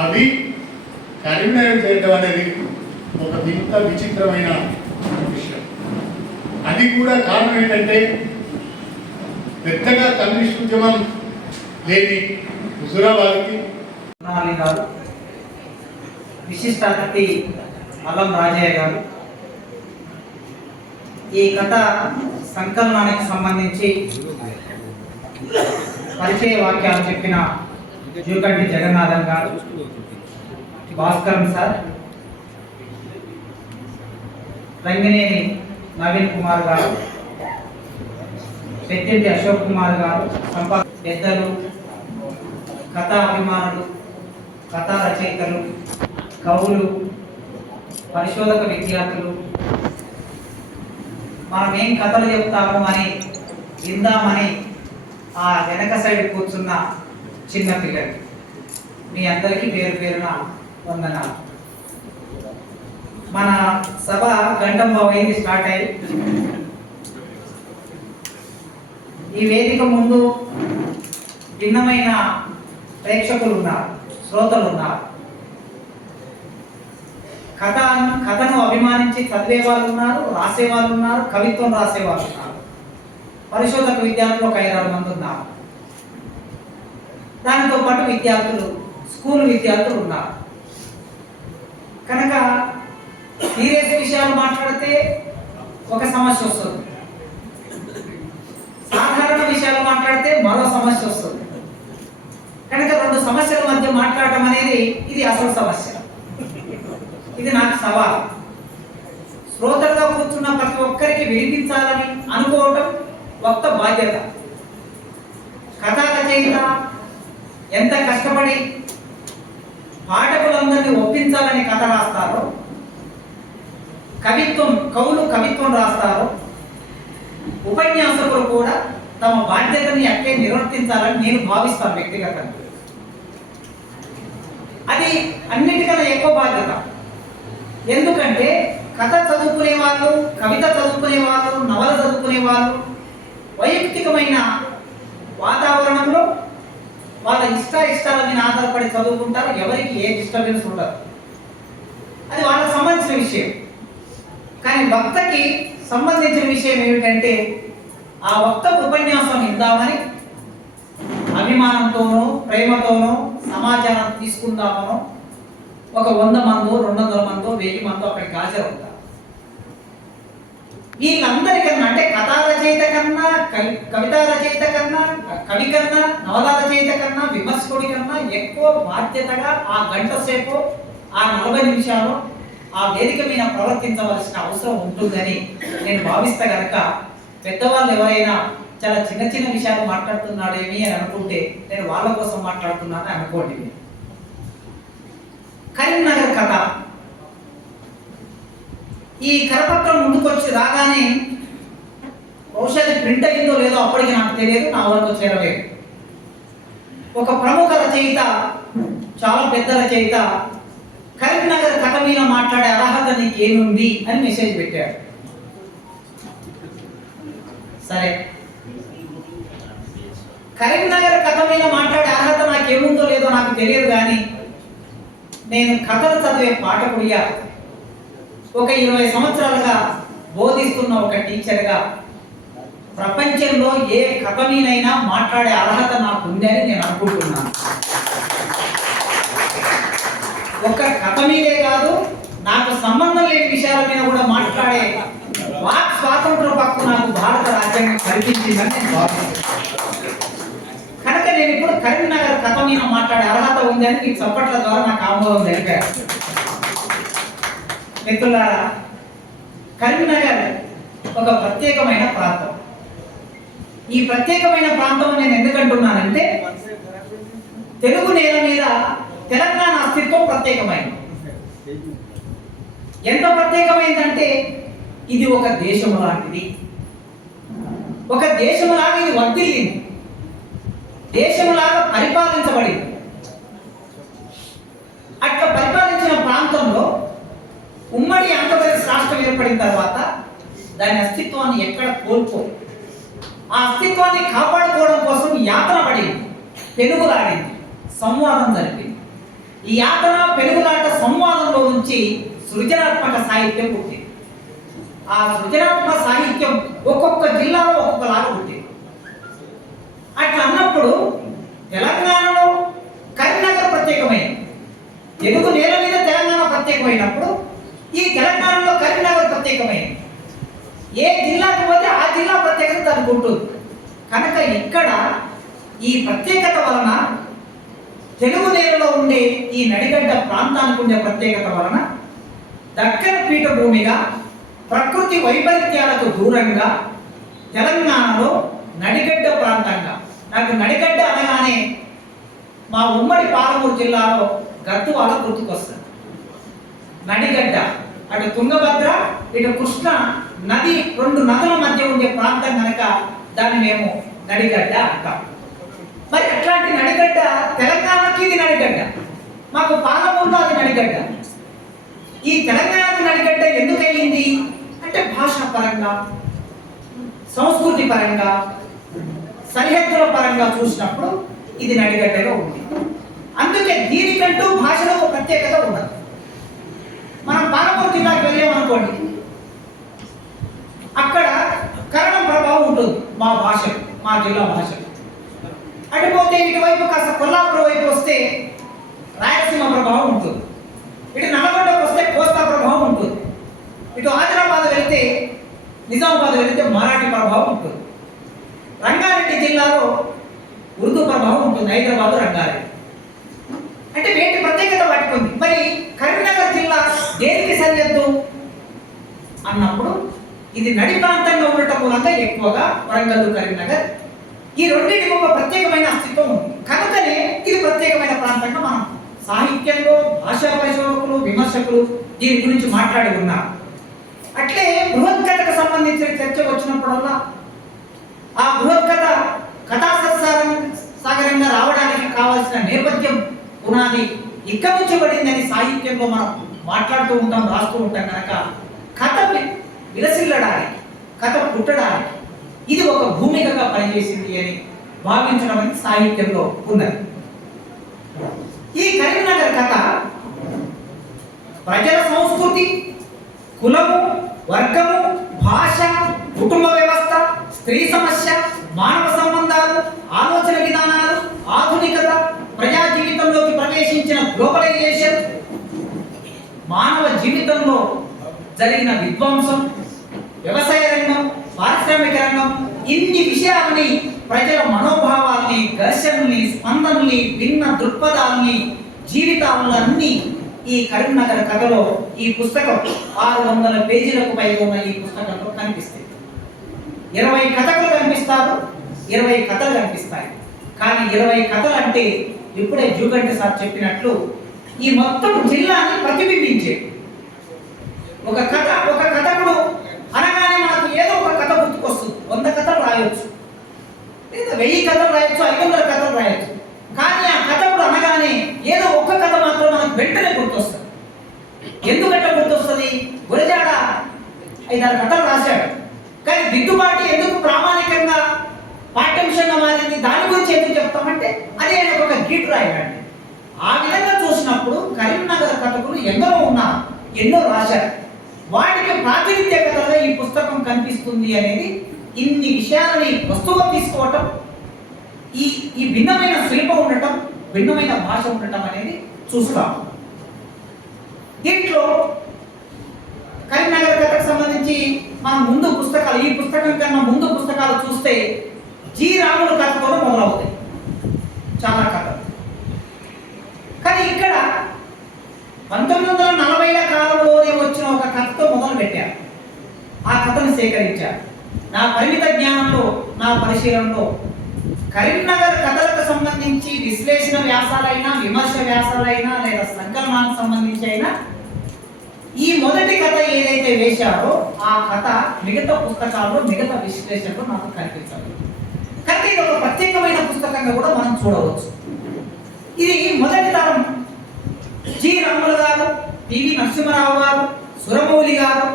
అవి కరీంనగర్ చేయడం అనేది ఒక వింత విచిత్రమైన విషయం. అది కూడా కారణం ఏంటంటే పెద్దగా కమ్యూనిస్ట్ ఉద్యమం లేని హుజూరాబాద్కి గారు, విశిష్ట అతిథి అల్లం రాజయ్య గారు ఈ కథ సంకలనానికి సంబంధించి పరిచయ వాక్యాలు చెప్పిన జూకంటి జగన్నాథన్ గారు, భాస్కరన్ సార్, రంగినేని నవీన్ కుమార్ గారు, పెద్దింటి అశోక్ కుమార్ గారు, పెద్దలు, కథా అభిమానులు, కథా రచయితలు, కవులు, పరిశోధక విద్యార్థులు, మనం ఏం కథలు చెప్తాము అని విందామని ఆ వెనక సైడ్ కూర్చున్న చిన్న పిల్లలు, మీ అందరికీ పేరు పేరున వందనాలు. మన సభ గంటంలో అయింది స్టార్ట్ అయ్యి ఈ వేదిక ముందు భిన్నమైన ప్రేక్షకులు ఉన్నారు, శ్రోతలు ఉన్నారు. కథను అభిమానించి చదివే వాళ్ళు ఉన్నారు, రాసే వాళ్ళు ఉన్నారు, కవిత్వం రాసే వాళ్ళు ఉన్నారు, పరిశోధక విద్యార్థులు ఒక 5-6 మంది ఉన్నారు. దానితో పాటు విద్యార్థులు, స్కూల్ విద్యార్థులు ఉన్నారు. కనుక సీరియస్ విషయాలు మాట్లాడితే ఒక సమస్య వస్తుంది, సాధారణ విషయాలు మాట్లాడితే మరో సమస్య వస్తుంది. కనుక 2 సమస్యల మధ్య మాట్లాడటం అనేది ఇది అసలు సమస్య. ఇది నాకు సవాల్. శ్రోతలుగా కూర్చున్న ప్రతి ఒక్కరికి వినిపించాలని అనుకోవటం వక్త బాధ్యత. కథా రచయిత ఎంత కష్టపడి పాఠకులందరినీ ఒప్పించాలని కథ రాస్తారో, కవులు కవిత్వం రాస్తారో, ఉపన్యాసకులు కూడా తమ బాధ్యతని అట్లే నిర్వర్తించాలని నేను భావిస్తాను వ్యక్తిగతంగా. అది అన్నిటికన్నా ఎక్కువ బాధ్యత. ఎందుకంటే కథ చదువుకునే వాళ్ళు, కవిత చదువుకునే వాళ్ళు, నవల చదువుకునే వాళ్ళు వైయక్తికమైన వాతావరణంలో వాళ్ళ ఇష్టాల మీద ఆధారపడి చదువుకుంటారు. ఎవరికి ఏ డిస్టర్బెన్స్ ఉండదు, అది వాళ్ళకి సంబంధించిన విషయం. కానీ వక్తకి సంబంధించిన విషయం ఏమిటంటే ఆ వక్తకు ఉపన్యాసం ఇద్దామని అభిమానంతోనో ప్రేమతోనో సమాచారం తీసుకుందామనో ఒక 100 మందో 200 మందో 1000 మందో అక్కడికి హాజరవుతారు. వీళ్ళందరికన్నా అంటే కథా రచయిత కన్నా, కవితా రచయిత కన్నా, కవి కన్నా, నవలా రచయిత కన్నా, విమర్శకుడి కన్నా ఎక్కువ బాధ్యతగా ఆ గంట సేపు, ఆ 40 నిమిషాలు ఆ వేదిక మీద ప్రవర్తించవలసిన అవసరం ఉంటుందని నేను భావిస్తే కనుక పెద్దవాళ్ళు ఎవరైనా చాలా చిన్న చిన్న విషయాలు మాట్లాడుతున్నాడేమి అని అనుకుంటే నేను వాళ్ళ కోసం మాట్లాడుతున్నాను అనుకోండి. కరీంనగర్ కథ ఈ కరపత్రం ముందుకొచ్చి రాగానే బహుశా ప్రింట్ అయిందో లేదో అప్పటికి నాకు తెలియదు, నా వరకు చేరలేదు. ఒక ప్రముఖ రచయిత, చాలా పెద్ద రచయిత కరీంనగర్ కథ మీద మాట్లాడే అర్హత నీకు ఏముంది అని మెసేజ్ పెట్టాడు. సరే, కరీంనగర్ కథ మీద మాట్లాడే అర్హత నాకేముందో లేదో నాకు తెలియదు, కానీ నేను కథలు చదివే పాఠకుడిగా, ఒక 20 సంవత్సరాలుగా బోధిస్తున్న ఒక టీచర్గా ప్రపంచంలో ఏ కథ మీదైనా మాట్లాడే అర్హత నాకు ఉందని నేను అనుకుంటున్నాను. ఒక కథ మీదే కాదు, నాకు సంబంధం లేని విషయాల మీద కూడా మాట్లాడే వాక్ స్వాతంత్ర హక్కు నాకు భారత రాజ్యాంగం కల్పించిందని నేను భావిస్తున్నాను. కనుక నేను ఇప్పుడు కరీంనగర్ కథ మీద మాట్లాడే అర్హత ఉందని మీకు చప్పట్ల ద్వారా నాకు ఆమోదం తెలిపారు. మిత్రులారా, కరీంనగర్ ఒక ప్రత్యేకమైన ప్రాంతం. ఈ ప్రత్యేకమైన ప్రాంతం నేను ఎందుకంటున్నానంటే తెలుగు నేల మీద తెలంగాణ అస్తిత్వం ప్రత్యేకమైనది. ఎంత ప్రత్యేకమైందంటే ఇది ఒక దేశము లాంటిది. ఒక దేశములాగా ఇది వర్ధిల్లింది, దేశములాగా పరిపాలించబడింది. అట్లా పరిపాలించిన ప్రాంతంలో ఉమ్మడి ఆంధ్రప్రదేశ్ రాష్ట్రం ఏర్పడిన తర్వాత దాని అస్తిత్వాన్ని ఎక్కడ కోల్పోయి ఆ అస్తిత్వాన్ని కాపాడుకోవడం కోసం యాతన పడింది, పెనుగులాడింది, సంవాదం జరిపింది. ఈ యాతన, పెనుగులాట, సంవాదంలో నుంచి సృజనాత్మక సాహిత్యం పుట్టింది. ఆ సృజనాత్మక సాహిత్యం ఒక్కొక్క జిల్లాలో ఒక్కొక్కలాగా పుట్టింది. అట్లా అన్నప్పుడు తెలంగాణలో కరీంనగర్ ప్రత్యేకమైంది, తెలుగు నేల మీద తెలంగాణ ప్రత్యేకమైనప్పుడు ఈ తెలంగాణలో కరీంనగర్ ప్రత్యేకమైంది. ఏ జిల్లాకు పోతే ఆ జిల్లా ప్రత్యేకత దానికి ఉంటుంది. కనుక ఇక్కడ ఈ ప్రత్యేకత వలన తెలుగు నేలలో ఉండే ఈ నడిగడ్డ ప్రాంతానికి ఉండే ప్రత్యేకత వలన దక్కన పీఠభూమిగా, ప్రకృతి వైపరీత్యాలకు దూరంగా తెలంగాణలో నడిగడ్డ ప్రాంతంగా, నాకు నడిగడ్డ అనగానే మా ఉమ్మడి పాలమూరు జిల్లాలో గద్వాల గుర్తుకొస్తుంది. నడిగడ్డ అటు తుంగభద్ర, ఇటు కృష్ణ నది, 2 నదుల మధ్య ఉండే ప్రాంతం కనుక దాన్ని మేము నడిగడ్డ అంటాం. మరి అట్లాంటి నడిగడ్డ తెలంగాణకి ఇది నడిగడ్డ. మాకు పాలమూరులో అది నడిగడ్డ. ఈ తెలంగాణకు నడిగడ్డ ఎందుకు అయ్యింది అంటే భాషా పరంగా, సంస్కృతి పరంగా, సరిహద్దుల పరంగా చూసినప్పుడు ఇది నడిగడ్డగా ఉంది. అందుకే దీనికంటూ భాషలో ఒక ప్రత్యేకత ఉన్నది. మనం పాలమూరు జిల్లాకు వెళ్ళామనుకోండి, అక్కడ కన్నడ ప్రభావం ఉంటుంది మా భాష, మా జిల్లా భాష. అటుపోతే ఇటువైపు కాస్త కొల్లాపూర్ వైపు వస్తే రాయలసీమ ప్రభావం ఉంటుంది. ఇటు నల్లగొండకు వస్తే కోస్తా ప్రభావం ఉంటుంది. ఇటు ఆదిలాబాద్ వెళ్తే, నిజామాబాద్ వెళ్తే మరాఠీ ప్రభావం ఉంటుంది. రంగారెడ్డి జిల్లాలో ఉర్దూ ప్రభావం ఉంటుంది, హైదరాబాద్ రంగారెడ్డి. అంటే వేటి ప్రత్యేకత వాటికి ఉంది. మరి కరీంనగర్ జిల్లా దేనికి సరిహద్దు అన్నప్పుడు ఇది నడి ప్రాంతంగా ఉండటం మూలంగా ఎక్కువగా వరంగల్, కరీంనగర్ ఈ రెండింటికి ఒక ప్రత్యేకమైన అస్తిత్వం ఉంది. కనుకనే ఇది ప్రత్యేకమైన ప్రాంతంగా మనం సాహిత్యంలో భాషా పరిశోధకులు, విమర్శకులు దీని గురించి మాట్లాడి ఉన్నారు. అట్లే బృహత్కథకు సంబంధించిన చర్చ వచ్చినప్పుడల్లా ఆ బృహత్కథ కథాసాగరంగా రావడానికి కావాల్సిన నేపథ్యం, పునాది ఇక్కడ ఉంచబడిందని సాహిత్యంలో మనం మాట్లాడుతూ ఉంటాం, రాస్తూ ఉంటాం. కనుక కథ విలసిల్లడానికి, కథ పుట్టడానికి ఇది ఒక భూమికగా పనిచేసింది అని భావించడం అనేది సాహిత్యంలో ఉన్నది. ఈ కరీంనగర్ కథ ప్రజల సంస్కృతి, కులము, వర్గము, భాష, కుటుంబ వ్యవస్థ, స్త్రీ సమస్య, మానవ సంబంధాలు, ఆలోచన విధానాలు, ఆధునికత, ప్రజా జీవితంలోకి ప్రవేశించిన గ్లోబలైజేషన్, మానవ జీవితంలో జరిగిన విధ్వంసం, వ్యవసాయ రంగం, పారిశ్రామిక రంగం, ఇన్ని విషయాలని, ప్రజల మనోభావాల్ని, ఘర్షణల్ని, స్పందనల్ని, భిన్న దృక్పథాలని, జీవితాలన్నీ ఈ కరీంనగర్ కథలో, ఈ పుస్తకం 600 పేజీలకు పైగా ఉన్న ఈ పుస్తకంలో కనిపిస్తాయి. 20 కథలు కనిపిస్తారు, 20 కథలు కనిపిస్తాయి. కానీ 20 కథలు అంటే ఇప్పుడే జూగంటి సార్ చెప్పినట్లు ఈ మొత్తం జిల్లాని ప్రతిబింబించే ఒక కథకుడు అనగానే మనకు ఏదో ఒక కథ గుర్తుకొస్తుంది. 100 కథలు రాయొచ్చు, లేదా 1000 కథలు రాయొచ్చు, 500 కథలు రాయొచ్చు. కానీ ఆ కథకుడు అనగానే ఏదో ఒక్క కథ మాత్రం మనకు వెంటనే గుర్తొస్తుంది. ఎందుకంటే గుర్తొస్తుంది, గురజాడ 5-6 కథలు రాశాడు, కానీ దిద్దుబాటు ఎందుకు ప్రామాణికంగా పాఠ్యాంశంగా మారింది, దాని గురించి ఎందుకు చెప్తామంటే అది ఆయన ఒక గీట్ రాయడండి. ఆ విధంగా చూసినప్పుడు కరీంనగర్ కథకులు ఎందరో ఉన్నారు, ఎన్నో రాశారు. వాటికి ప్రాతినిధ్య కథగా ఈ పుస్తకం కనిపిస్తుంది అనేది, ఇన్ని విషయాలని వస్తువుగా తీసుకోవటం, ఈ భిన్నమైన శిల్పం ఉండటం, భిన్నమైన భాష ఉండటం అనేది చూస్తాం. దీంట్లో కరీంనగర్ కథకు సంబంధించి మనం ముందు పుస్తకాలు, ఈ పుస్తకం కన్నా ముందు పుస్తకాలు చూస్తే జి రాములు కథతో మొదలవుతాయి చాలా కథలు. కానీ ఇక్కడ 1940ల కాలంలోనే వచ్చిన ఒక కథతో మొదలు పెట్టారు. ఆ కథను సేకరించారు. నా పరిమిత జ్ఞానంలో, నా పరిశీలనలో కరీంనగర్ కథలకు సంబంధించి విశ్లేషణ వ్యాసాలైనా, విమర్శ వ్యాసాలైనా, లేదా సంకలనానికి సంబంధించి అయినా ఈ మొదటి కథ ఏదైతే వేశారో ఆ కథ మిగతా పుస్తకాల్లో, మిగతా విశ్లేషణలో నాకు కనిపించాలి. కానీ ఇది ఒక ప్రత్యేకమైన పుస్తకంగా కూడా మనం చూడవచ్చు. ఇది మొదటి తరం జి రాములు గారు, పివి నరసింహారావు గారు, సురమౌళి గారు,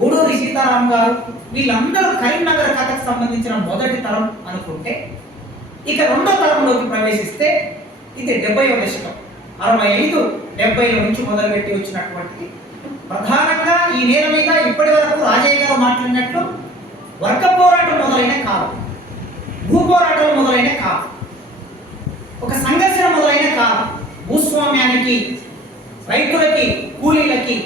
గూడూరి సీతారాం గారు, వీళ్ళందరూ కరీంనగర్ కథకు సంబంధించిన మొదటి తరం అనుకుంటే, ఇక రెండో తరంలోకి ప్రవేశిస్తే ఇది 70వ దశకం, 65, 70ల నుంచి మొదలుపెట్టి వచ్చినటువంటి, ప్రధానంగా ఈ నేల మీద ఇప్పటి వరకు రాజయ్య గారు మాట్లాడినట్లు వర్గ పోరాటం మొదలైన కాదు, భూ పోరాటాలు మొదలైన కాదు, ఒక సంఘర్షణ మొదలైన కాదు, భూస్వామ్యానికి, రైతులకి, కూలీలకి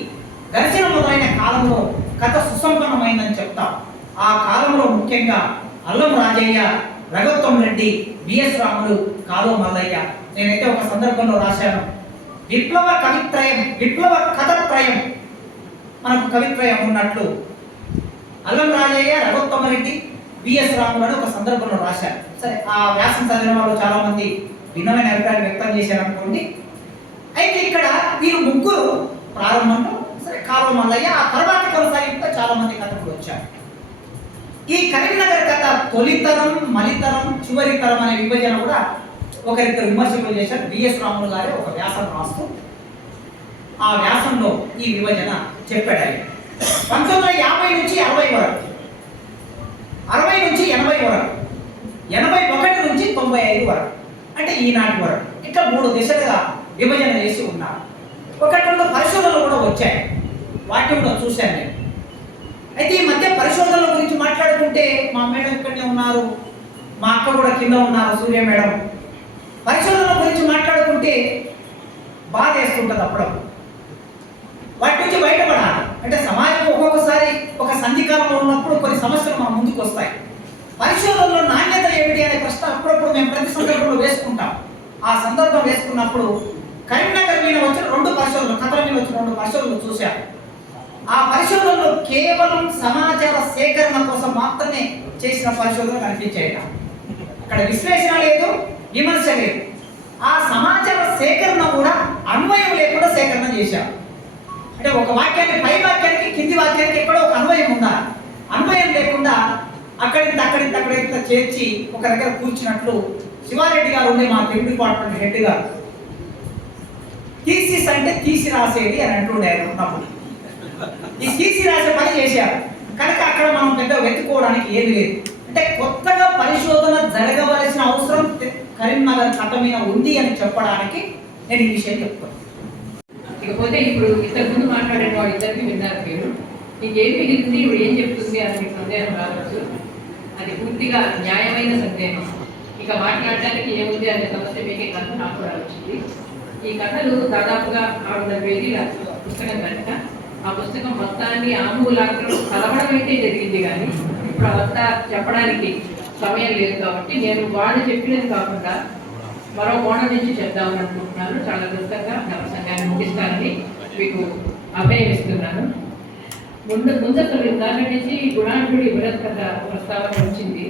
ఘర్షణ మొదలైన కాలంలో కథ సుసంపన్నమైందని చెప్తాం. ఆ కాలంలో ముఖ్యంగా అల్లం రాజయ్య, రఘోత్తమ్ రెడ్డి, బిఎస్ రాములు, కాలో మల్లయ్య. నేనైతే ఒక సందర్భంలో రాశాను, విప్లవ కవిత్రయం, విప్లవ కథత్రయం, మనకు కవిత్రయం ఉన్నట్లు అల్లం రాజయ్య, రఘోత్తమ్ రెడ్డి, బిఎస్ రాములు అని ఒక సందర్భంలో రాశారు. సరే, ఆ వ్యాసం చదివిన వాళ్ళు చాలా మంది భిన్నమైన అభిప్రాయాలు వ్యక్తం చేశారు అనుకోండి. అయితే ఇక్కడ వీరు ముగ్గురు ప్రారంభంలో, సరే కాలో మల్లయ్య, ఆ తర్వాత కొనసాగితే చాలా మంది కథకులు వచ్చారు. ఈ కరీంనగర్ కథ తొలితరం, మలితరం, చివరి తరం అనే విభజన కూడా ఒకరిద్దరు విమర్శకులు చేశారు. బిఎస్ రాములు గారే ఒక వ్యాసం రాస్తూ ఆ వ్యాసంలో ఈ విభజన చెప్పాడు. ఆయన 1950 నుంచి 60 వరకు, 60 నుంచి 80 వరకు, 81 నుంచి 95 వరకు, అంటే ఈనాటి వరకు ఇట్లా 3 దశలుగా విభజన చేసి ఉన్నారు. ఒకటి రెండు పరిశోధనలు కూడా వచ్చాయి, వాటిని కూడా చూశాను నేను. అయితే ఈ మధ్య పరిశోధనల గురించి మాట్లాడుకుంటే మా మేడం ఇక్కడనే ఉన్నారు, మా అక్క కూడా కింద ఉన్నారు, సూర్య మేడం. పరిశోధనల గురించి మాట్లాడుకుంటే బాధ వేస్తుంటుంది అప్పుడప్పుడు. వాటి నుంచి బయటపడాలి అంటే సమాజం ఒక్కొక్కసారి ఒక సంధికాలంలో ఉన్నప్పుడు కొన్ని సమస్యలు మన ముందుకు వస్తాయి. పరిశోధనలో నాణ్యత ఏమిటి అనే ప్రశ్న అప్పుడప్పుడు మేము ప్రతి సందర్భంలో వేసుకుంటాం. ఆ సందర్భం వేసుకున్నప్పుడు కరీంనగర్ మీద వచ్చిన 2 పరిశోధనలు, కథల మీద వచ్చిన 2 పరిశోధనలు చూశారు. ఆ పరిశోధనలో కేవలం సమాచార సేకరణ కోసం మాత్రమే చేసిన పరిశోధనలు కనిపించాయి. అక్కడ విశ్లేషణ లేదు, విమర్శ లేదు. ఆ సమాచార సేకరణ కూడా అన్వయం లేకుండా సేకరణ చేశారు. అంటే ఒక వాక్యాన్ని పై వాక్యానికి కింది వాక్యానికి ఎక్కడో ఒక అన్వయం ఉండాలి. అన్వయం లేకుండా అక్కడింత చేర్చి ఒక దగ్గర కూర్చున్నట్లు శివారెడ్డి గారు ఉండే మా తెలుగు డిపార్ట్మెంట్ హెడ్ గారు థీసిస్ అంటే తీసి రాసేది అని అంటుండే ఆయన ఉన్నప్పుడు. ఈ తీసి రాసే పని చేశారు కనుక అక్కడ మనం పెద్ద వెతుక్కోవడానికి ఏది లేదు. అంటే కొత్తగా పరిశోధన జరగవలసిన అవసరం కరీంనగర్ కథ మీద ఉంది అని చెప్పడానికి నేను ఈ విషయం చెప్తాను. ఇకపోతే ఇప్పుడు ఇంతకుముందు మాట్లాడిన వాళ్ళు ఇద్దరికి విన్నారు మీరు. నీకేం మిగిలింది, ఇప్పుడు ఏం చెప్తుంది అని మీకు సందేహం రావచ్చు. అది పూర్తిగా న్యాయమైన సందేహం. ఇక మాట్లాడడానికి ఏముంది అనే సమస్య మీకే కథ నాకు కూడా వచ్చింది. ఈ కథలు దాదాపుగా 600 పేజీల పుస్తకం కనుక ఆ పుస్తకం మొత్తాన్ని ఆమూలాగ్రం కలవడం అయితే జరిగింది, కానీ ఇప్పుడు అవంతా చెప్పడానికి సమయం లేదు. కాబట్టి నేను వాళ్ళు చెప్పినది కాకుండా మరో కోణం నుంచి చెప్దామని అనుకుంటున్నాను. చాలా క్లుప్తంగా నా ప్రసంగాన్ని ముగిస్తానని మీకు అభయం ఇస్తున్నాను. ముందసలు దాని నుంచి గుణాఢ్యుడి బృహత్కథ ప్రస్తావన వచ్చింది.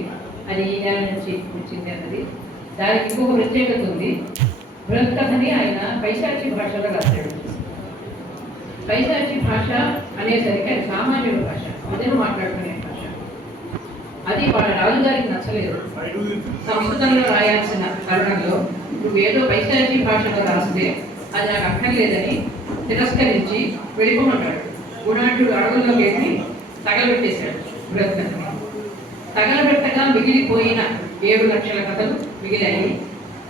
అది ఈ నెల నుంచి వచ్చింది అన్నది. దానికి ఇంకొక ప్రత్యేకత ఉంది. బృహత్కథని ఆయన పైశాచి భాషలో రాశాడు. పైశాచి భాష అనేసరికి అది సామాన్యుల భాష, ప్రజలు మాట్లాడుకునే భాష. అది వాళ్ళ రాజుగారికి నచ్చలేదు. సంస్కృతంలో రాయాల్సిన తరుణంలో నువ్వు ఏదో పైశాచి భాషలో రాస్తే అది నాకు అక్కర్లేదని తిరస్కరించి వెళ్ళిపోమన్నాడు. గుణాఢ్యుడు అడవుల్లోకి వెళ్ళి తగలబెట్టేశాడు బృహత్కథని. తగలబెట్టగా మిగిలిపోయిన 7 లక్షల కథలు మిగిలాయి.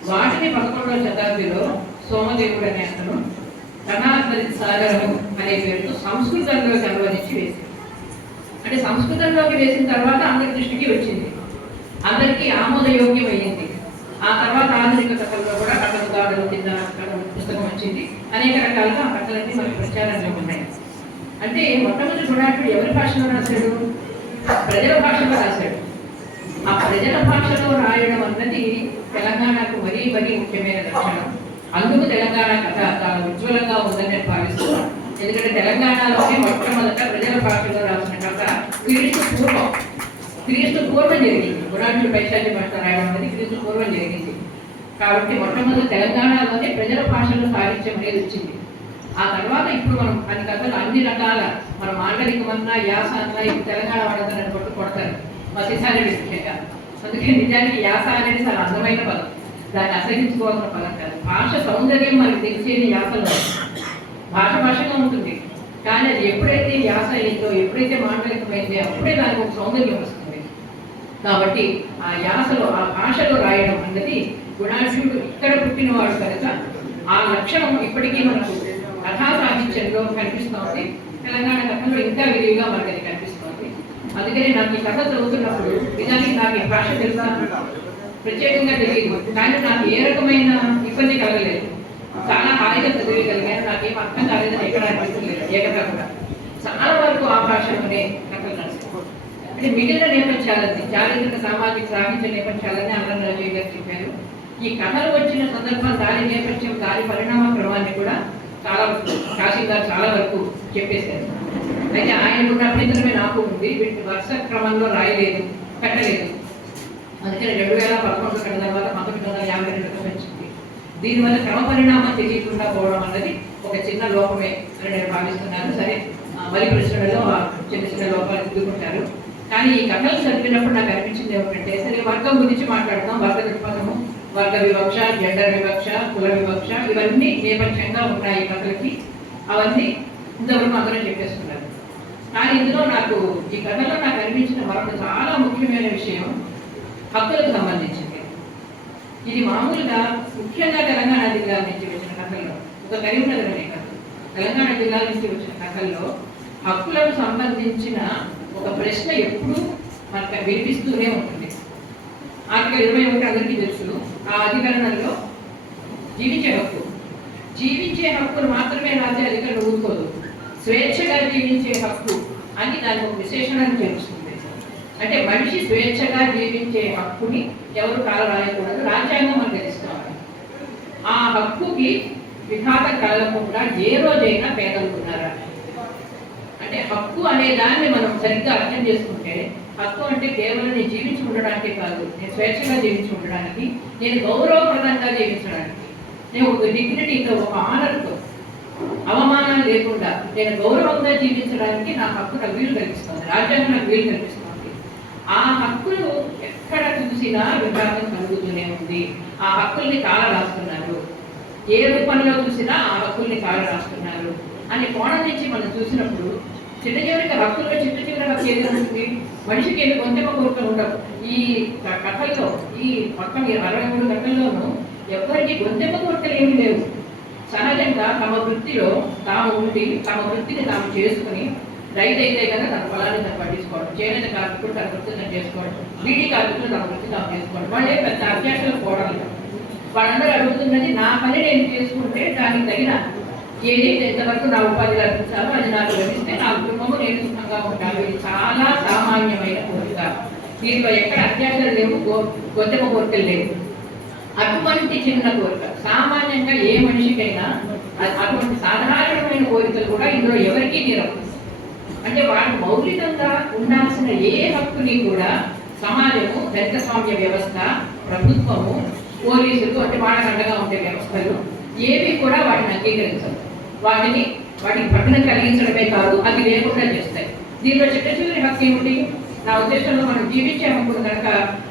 వాటిని 11వ శతాబ్దిలో సోమదేవుడు అనే అతను ధనాధరి సాగరము అనే పేరుతో సంస్కృతంలోకి అనువదించి వేశాడు. అంటే సంస్కృతంలోకి వేసిన తర్వాత అందరి దృష్టికి వచ్చింది, అందరికీ ఆమోదయోగ్యమైంది. ఆ తర్వాత ఆధునిక కథల్లో కూడా కథలు దాడులు కింద పుస్తకం వచ్చింది. అనేక రకాలుగా ఆ కథలన్నీ మనకి ప్రచారంలో ఉన్నాయి. అంటే మొట్టమొదటి గుణాఢ్యుడు ఎవరి భాషలో రాశాడు? ప్రజల భాషలో రాశాడు. ఆ ప్రజల భాషలో రాయడం అన్నది తెలంగాణకు మరీ ముఖ్యమైన లక్షణం. అందుకు తెలంగాణ కథ చాలా ఉజ్వలంగా ఉందని నేను భావిస్తున్నాను. ఎందుకంటే తెలంగాణలోనే మొట్టమొదట ప్రజల భాషలో రాసిన కథ క్రీస్తు పూర్వం జరిగింది. గుణాఢ్యుడు పైశాచి భాష రాయడం అనేది క్రీస్తు పూర్వం జరిగింది. కాబట్టి మొట్టమొదటి తెలంగాణలోనే ప్రజల భాషలో సాహిత్యం అనేది వచ్చింది. ఆ తర్వాత ఇప్పుడు మనం అన్ని కథలు అన్ని రకాల మన మాండలికమన్నా యాస అన్నా ఇప్పుడు తెలంగాణ వాడతారని కొడతారు మా సిద్ధాన్ని విషయంగా. అందుకే నిజానికి యాస అనేది చాలా అందమైన పదం, దాన్ని అసహించుకోవాల్సిన పదం కాదు. భాష సౌందర్యం మనకు తెలిసేది యాసలో. భాషగా ఉంటుంది, కానీ అది ఎప్పుడైతే యాస అయిందో, ఎప్పుడైతే మాండలికమైందో అప్పుడే దానికి ఒక సౌందర్యం వస్తుంది. కాబట్టి ఆ యాసలో ఆ భాషలో రాయడం అన్నది గుణాఢ్యుడు ఇక్కడ పుట్టినవాడు కనుక ఆ లక్షణం ఇప్పటికీ మనకు కథా సాహిత్యంలో కనిపిస్తోంది. తెలంగాణ కథలో ఇంకా విరివిగా మనకు అది కనిపిస్తోంది. అందుకని నాకు ఈ కథ చదువుతున్నప్పుడు నిజానికి నాకు ఈ భాష తెలుసా ప్రత్యేకంగా తెలియదు, కానీ నాకు ఏ రకమైన ఇబ్బంది కలగలేదు. చాలా హాయిగా చదివేయగలిగాను. నాకేం అర్థం కాలేదని ఎక్కడ అనిపించలేదు. ఏకదా కూడా చాలా వరకు ఆ భాషలోనే కథలు నడుస్తాయి. అంటే మిగిలిన నేపథ్యాలని, చారిత్రక సామాజిక సాహిత్య నేపథ్యాలని అన్నరాజయ్య గారు చెప్పారు. ఈ కథలు వచ్చిన సందర్భం, దాని నేపథ్యం, దాని పరిణామ క్రమాన్ని కూడా కాశీ గారు చాలా వరకు చెప్పేశారు. అయితే ఆయన ఉన్న అభ్యంతరమే నాకు ఉంది, వీటిని వరుస క్రమంలో రాయలేదు, పెట్టలేదు. అందుకని 2011 కట్టిన తర్వాత 1952 వచ్చింది. దీనివల్ల క్రమ పరిణామం తెలియకుండా పోవడం అన్నది ఒక చిన్న లోపమే అని నేను భావిస్తున్నాను. సరే, మరి ప్రశ్నలలో చిన్న లోపాలు ఎదుర్కొంటారు. కానీ ఈ కథలు చదివినప్పుడు నాకు అనిపించింది ఏమిటంటే, సరే వర్గం గురించి మాట్లాడతాం, వర్గ దృక్పథము వర్గ వివక్ష, జెండర్ వివక్ష, కుల వివక్ష ఇవన్నీ నేపథ్యంగా ఉన్నాయి ఈ కథలకి. అవన్నీ ఇంతవరకు అందరూ చెప్పేస్తున్నారు. కానీ ఇందులో నాకు ఈ కథలో నాకు అనిపించిన మరొక చాలా ముఖ్యమైన విషయం హక్కులకు సంబంధించింది. ఇది మామూలుగా ముఖ్యంగా తెలంగాణ జిల్లా నుంచి వచ్చిన కథల్లో, ఒక కరీంనగర్ అనే కథ, తెలంగాణ జిల్లా నుంచి వచ్చిన కథల్లో హక్కులకు సంబంధించిన ఒక ప్రశ్న ఎప్పుడూ మనకు వినిపిస్తూనే ఉంటుంది. ఆర్టికల్ 21 అందరికీ తెలుసు. ఆ అధికరణంలో జీవించే హక్కును మాత్రమే రాసే అధికరణ ఊరుకోదు, స్వేచ్ఛగా జీవించే హక్కు అని దానికి ఒక విశేషణను తెలుస్తుంది. అంటే మనిషి స్వేచ్ఛగా జీవించే హక్కుని ఎవరు కాలరాయకూడదు, రాజ్యాంగం మనకు తెలుసుకోవాలి. ఆ హక్కుకి విఘాతం కలగకుండా ఏ రోజైనా పేదలున్నారా? అంటే హక్కు అనే దాన్ని మనం సరిగ్గా అర్థం చేసుకుంటే, హక్కు అంటే కేవలం నేను జీవించి ఉండడానికే కాదు, నేను స్వేచ్ఛగా జీవించి ఉండడానికి, నేను గౌరవప్రదంగా జీవించడానికి, నేను ఒక డిగ్నిటీతో, ఒక ఆనర్తో, అవమానాలు లేకుండా నేను గౌరవంగా జీవించడానికి నా హక్కు నాకు వీలు కల్పిస్తుంది, రాజ్యాంగం నాకు వీలు కల్పిస్తుంది. ఆ హక్కులు ఎక్కడ చూసినా విభాగం కలుగుతూనే ఉంది. ఆ హక్కుల్ని కాల రాస్తున్నారు, ఏ రూపంలో చూసినా ఆ హక్కుల్ని కాల రాస్తున్నారు అనే కోణం నుంచి మనం చూసినప్పుడు చిన్న చివరికి హక్కుల్లో చిన్న చివరి హక్కు ఏది ఉంటుంది? మనిషికి ఏమి కొంచెం కోరికలు ఉండవు. ఈ కథల్లో, ఈ మొత్తం 63 కథల్లోనూ ఎవరికి గొంతెమ్మ కోరికలు ఏమి లేవు. సహజంగా తమ వృత్తిలో తాము ఉండి, తమ వృత్తిని తాము చేసుకుని, రైతు అయితే కనుక తన పొలాన్ని తను పట్టించుకోవడం, చేనేత కార్మికుడు తన వృత్తిని తను చేసుకోవడం, బీడీ కార్మికులు తన వృత్తి తాము చేసుకోవడం, వాళ్ళే పెద్ద అభ్యాసాలు పోవడం. వాళ్ళందరూ అడుగుతున్నది నా పని నేను చేసుకుంటే దానికి తగిన ఏదైతే ఎంతవరకు నా ఉపాధి లభించాలో అది నాకు లభిస్తే నా కుటుంబము నేను సుఖంగా ఉంటాను. ఇది చాలా సామాన్యమైన కోరిక. దీంట్లో ఎక్కడ అత్యాచారాలు లేవు, గొంతెమ్మ కోరికలు లేవు. అటువంటి చిన్న కోరిక సామాన్యంగా ఏ మనిషికైనా అటువంటి సాధారణమైన కోరికలు కూడా ఇందులో ఎవరికీ తీరవు. అంటే వాళ్ళు మౌలికంగా ఉండాల్సిన ఏ హక్కుని కూడా సమాజము, దళితస్వామ్య వ్యవస్థ, ప్రభుత్వము, పోలీసులు అంటే వాళ్ళకి అండగా ఉండే వ్యవస్థలు ఏవి కూడా వాటిని అంగీకరించవు. వాటికి పట్టణం కలిగించడమే కాదు, అది లేకుండా చేస్తాయి. దీనిలో చిట్ట చివరి హక్కు ఏమిటి? నా ఉద్దేశంలో మనం జీవించే హక్కును కనుక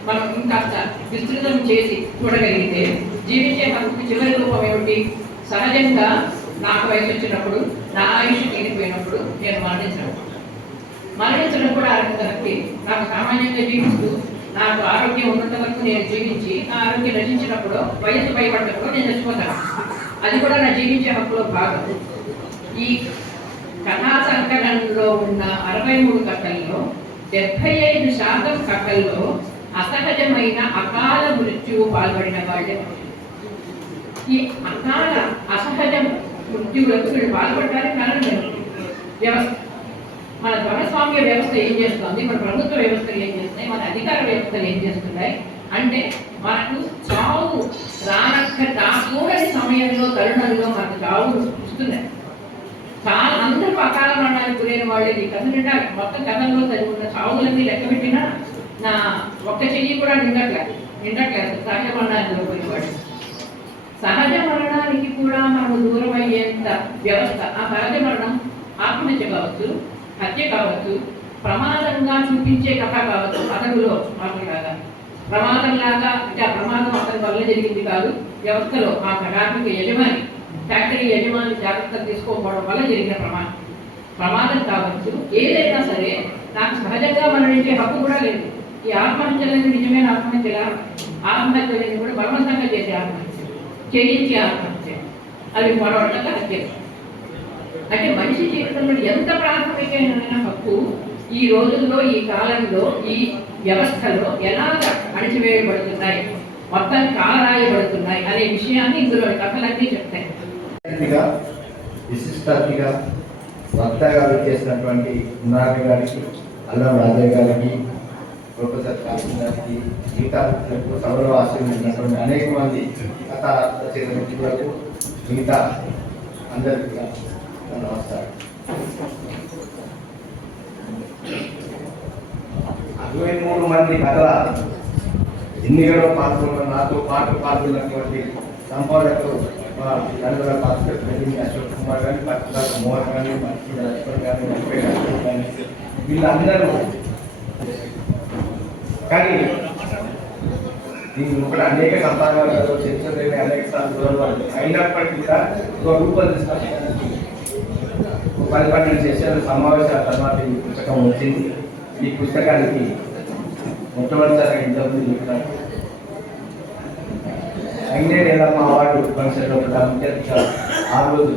మనం ఇంకాస్త విస్తృతం చేసి చూడగలిగితే, జీవించే హక్కు చివరి రూపం ఏమిటి? సహజంగా నాకు వయసు వచ్చినప్పుడు, నా ఆయుష్ తీరిపోయినప్పుడు నేను మరణించడం కూడా అర్హతకి. నాకు సామాన్యంగా జీవిస్తూ నాకు ఆరోగ్యం ఉన్నంత వరకు నేను జీవించి, నా ఆరోగ్యం నశించినప్పుడు, వయసు భయపడ్డప్పుడు నేను చచ్చిపోతాను. అది కూడా నా జీవించే హక్కులో భాగం. ఈ కథా సంకలనంలో ఉన్న 63 కథల్లో 75% కథల్లో అసహజమైన అకాల మృత్యువు పాల్పడిన వాళ్ళే. ఈ అకాల అసహజ మృత్యువులకు వీళ్ళు పాల్పడడానికి కారణం వ్యవస్థ. మన ధనస్వామ్య వ్యవస్థ ఏం చేస్తుంది, మన ప్రభుత్వ వ్యవస్థలు ఏం చేస్తున్నాయి, మన అధికార వ్యవస్థలు ఏం చేస్తున్నాయి అంటే, మనకు చావు రాకూడని సమయంలో, తరుణంలో మనకు చావు ఇస్తున్నాయి. చాలా అందరూ అకాల మరణానికి గురైన వాళ్ళే. ఈ కథ నిండా మొత్తం కథల్లో చదువుకున్న చావులన్నీ లెక్క పెట్టినా నా ఒక్క చెయ్యి కూడా నిండట్లేదు సహజ మరణానికి పోయేవాడు. సహజ మరణానికి కూడా మనము దూరం అయ్యేంత వ్యవస్థ. ఆ సహజ మరణం ఆత్మహత్య కావచ్చు, హత్య కావచ్చు, ప్రమాదంగా చూపించే కథ కావచ్చు. అతనులో మాట్లాడగా ప్రమాదంలాగా, అంటే ఆ ప్రమాదం అతని వల్ల జరిగింది కాదు, వ్యవస్థలో ఆ కార్మిక యజమాని, ఫ్యాక్టరీ యజమాని జాగ్రత్తలు తీసుకోకపోవడం వల్ల జరిగిన ప్రమాదం కావచ్చు. ఏదైనా సరే నాకు సహజంగా మరణించే హక్కు కూడా లేదు. ఈ ఆత్మహత్యలని నిజమైన ఆత్మహత్యలని కూడా బలవంతంగా చేసే ఆత్మహత్య, చేయించే ఆత్మహత్య, అవి పొరవడంగా హత్యలు. అంటే మనిషి జీవితంలో ఎంత ప్రాథమికమైన హక్కు ఈ రోజుల్లో, ఈ కాలంలో, ఈ వ్యవస్థలో ఎలాగ అణిచివేయబడుతున్నాయి, మొత్తం కాలరాయబడుతున్నాయి అనే విషయాన్ని ఇందులో కథలన్నీ చెప్తాయి. విశిష్ట అతిథిగా వక్తగా చేసినటువంటి నారాయణ గారికి, అల్లం రాజయ్య గారికి, ప్రొఫెసర్ కాశీ గారికి, మిగతా సభలో ఆశీర్వదించినటువంటి అనేక మంది కథ రచయిత మిత్రులకు, మిగతా అందరికీ నమస్కారం. 63 మంది కథల ఎన్నికలో పాల్గొన్న, నాతో పాటు పాల్గొన్నటువంటి సంపాదకులు నలుగుర పాత్ర అశోక్ కుమార్ కానీ, పట్టుదాక మోహన్ కానీ, మంచి లక్ష్మణ్ కానీ, లక్ష్మణ్ కానీ, వీళ్ళందరూ. కానీ దీని లోపల అనేక సంపాదనలు చర్చలు అనేక సార్లు అయినప్పటికీ కూడా ఒక రూపం తీసుకొచ్చి 10-12 సెషన్ల సమావేశాల తర్వాత ఈ పుస్తకం వచ్చింది. ఈ పుస్తకానికి మొట్టమొదటిసారిగా ఇంతకుముందు చెప్పినారు సంగేడ్ ఎల్లమ్మ అవార్డు ఫంక్షన్లో ముఖ్య ఆ రోజు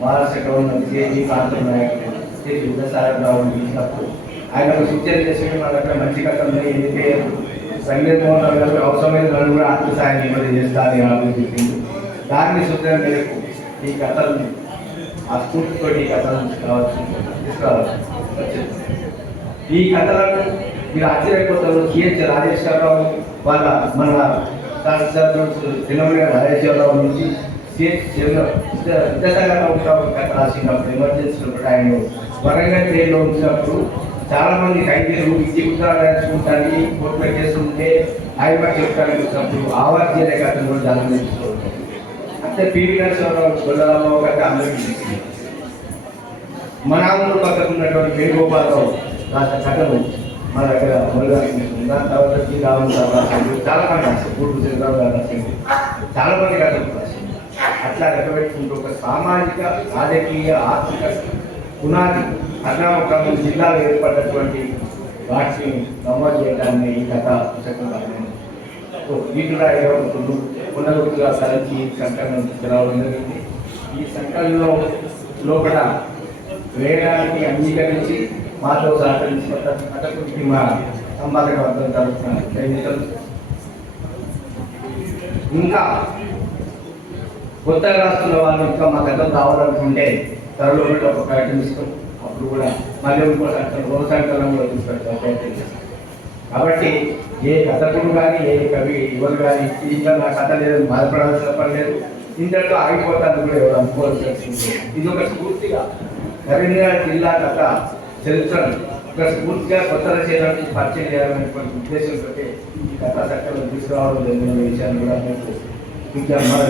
మహారాష్ట్ర గవర్నర్ సిఐజీ ప్రాంతం నాయకులు శ్రీ విద్యాసాగరరావు పిలిచినప్పుడు ఆయన సూచన చేసి మన దగ్గర మంచి కథలు ఏదైతే సంగీత మోహన్ గారు అవసరమైన వాళ్ళు కూడా ఆర్థిక సాయం ఇవ్వడం చేస్తారని ఆలోచించింది. దాన్ని సూచన మేరకు ఈ కథలను ఆ స్ఫూర్తితో ఈ కథలను తీసుకురావచ్చు. ఈ కథలను మీరు ఆశ్చర్యపోతారు. సిహెచ్ రాజేశ్వరరావు వాళ్ళ మన తిరుమల రాజేశ్వరరావు నుంచి సిహెచ్ విద్యాసాగరరావు కథ రాసినప్పుడు ఎమర్జెన్సీలో కూడా ఆయన వరంగల్ జైల్లో ఉంచినప్పుడు చాలా మంది ఖైదీలు విద్య ఉత్తరాలు రాసుకుంటానికి కోర్టులో చేస్తుంటే ఆయన చెప్తానికి వచ్చినప్పుడు ఆవాజ్ చేయలే కథను కూడా చాలా నేర్చుకోవచ్చు. అంటే పివి నరసింహారావు గొల్లరావు కథ అందరికీ మన ఊరు పక్కన ఉన్నటువంటి వేణుగోపాలరావు రాసిన కథను మన దగ్గర మొదలుగా దాని తర్వాత శ్రీరామన్ గారు రాసింది. చాలా మంది రాశారు. పూర్తి శ్రీరామ్ గారు రాసింది. చాలా మంది కథలు రాసింది. అట్లా నెరవేర్చుకుంటూ ఒక సామాజిక రాజకీయ ఆర్థిక పునాది అన్నామక్రమం జిల్లాలో ఏర్పడినటువంటి వాటిని నమోదు చేయడాన్ని ఈ కథ పుస్తకం వీటిలో పునరుద్ధిగా తరచి సంకలనం రావడం జరిగింది. ఈ సంకలనంలో లోపల వేయడానికి అంగీకరించి మాతో సహకరించిన కథకుడికి మా సంపాదక వర్గం తరఫున ధన్యతలు. ఇంకా కొత్తగా రాస్తున్న వాళ్ళు ఇంకా మా కథలు కావాలనుకుంటే త్వరలో ఒక ప్రయత్నం ఇస్తాం. అప్పుడు కూడా మళ్ళీ ఇంకో సంకలనం కూడా తీసుకెళ్తాం ప్రయత్నం చేస్తాం. కాబట్టి ఏ కథకుడు కానీ ఏ కవి ఎవరు కానీ ఇంకా నా కథ లేదని బాధపడాల్సిన పని లేదు. ఇంతలో ఆగిపోతాను కూడా ఎవరు అనుకోవాల్సి వచ్చింది. ఇది ఒక స్ఫూర్తిగా కరీంనగర్ జిల్లా కథ చరిత్రను ఒక స్ఫూర్తిగా కొత్త రచనలకు పరిచయం చేయాలనేటువంటి ఉద్దేశంతో ఈ కథా చట్టంలో తీసుకురావడం జరిగిన విషయాన్ని కూడా మీకు విజ్ఞాపన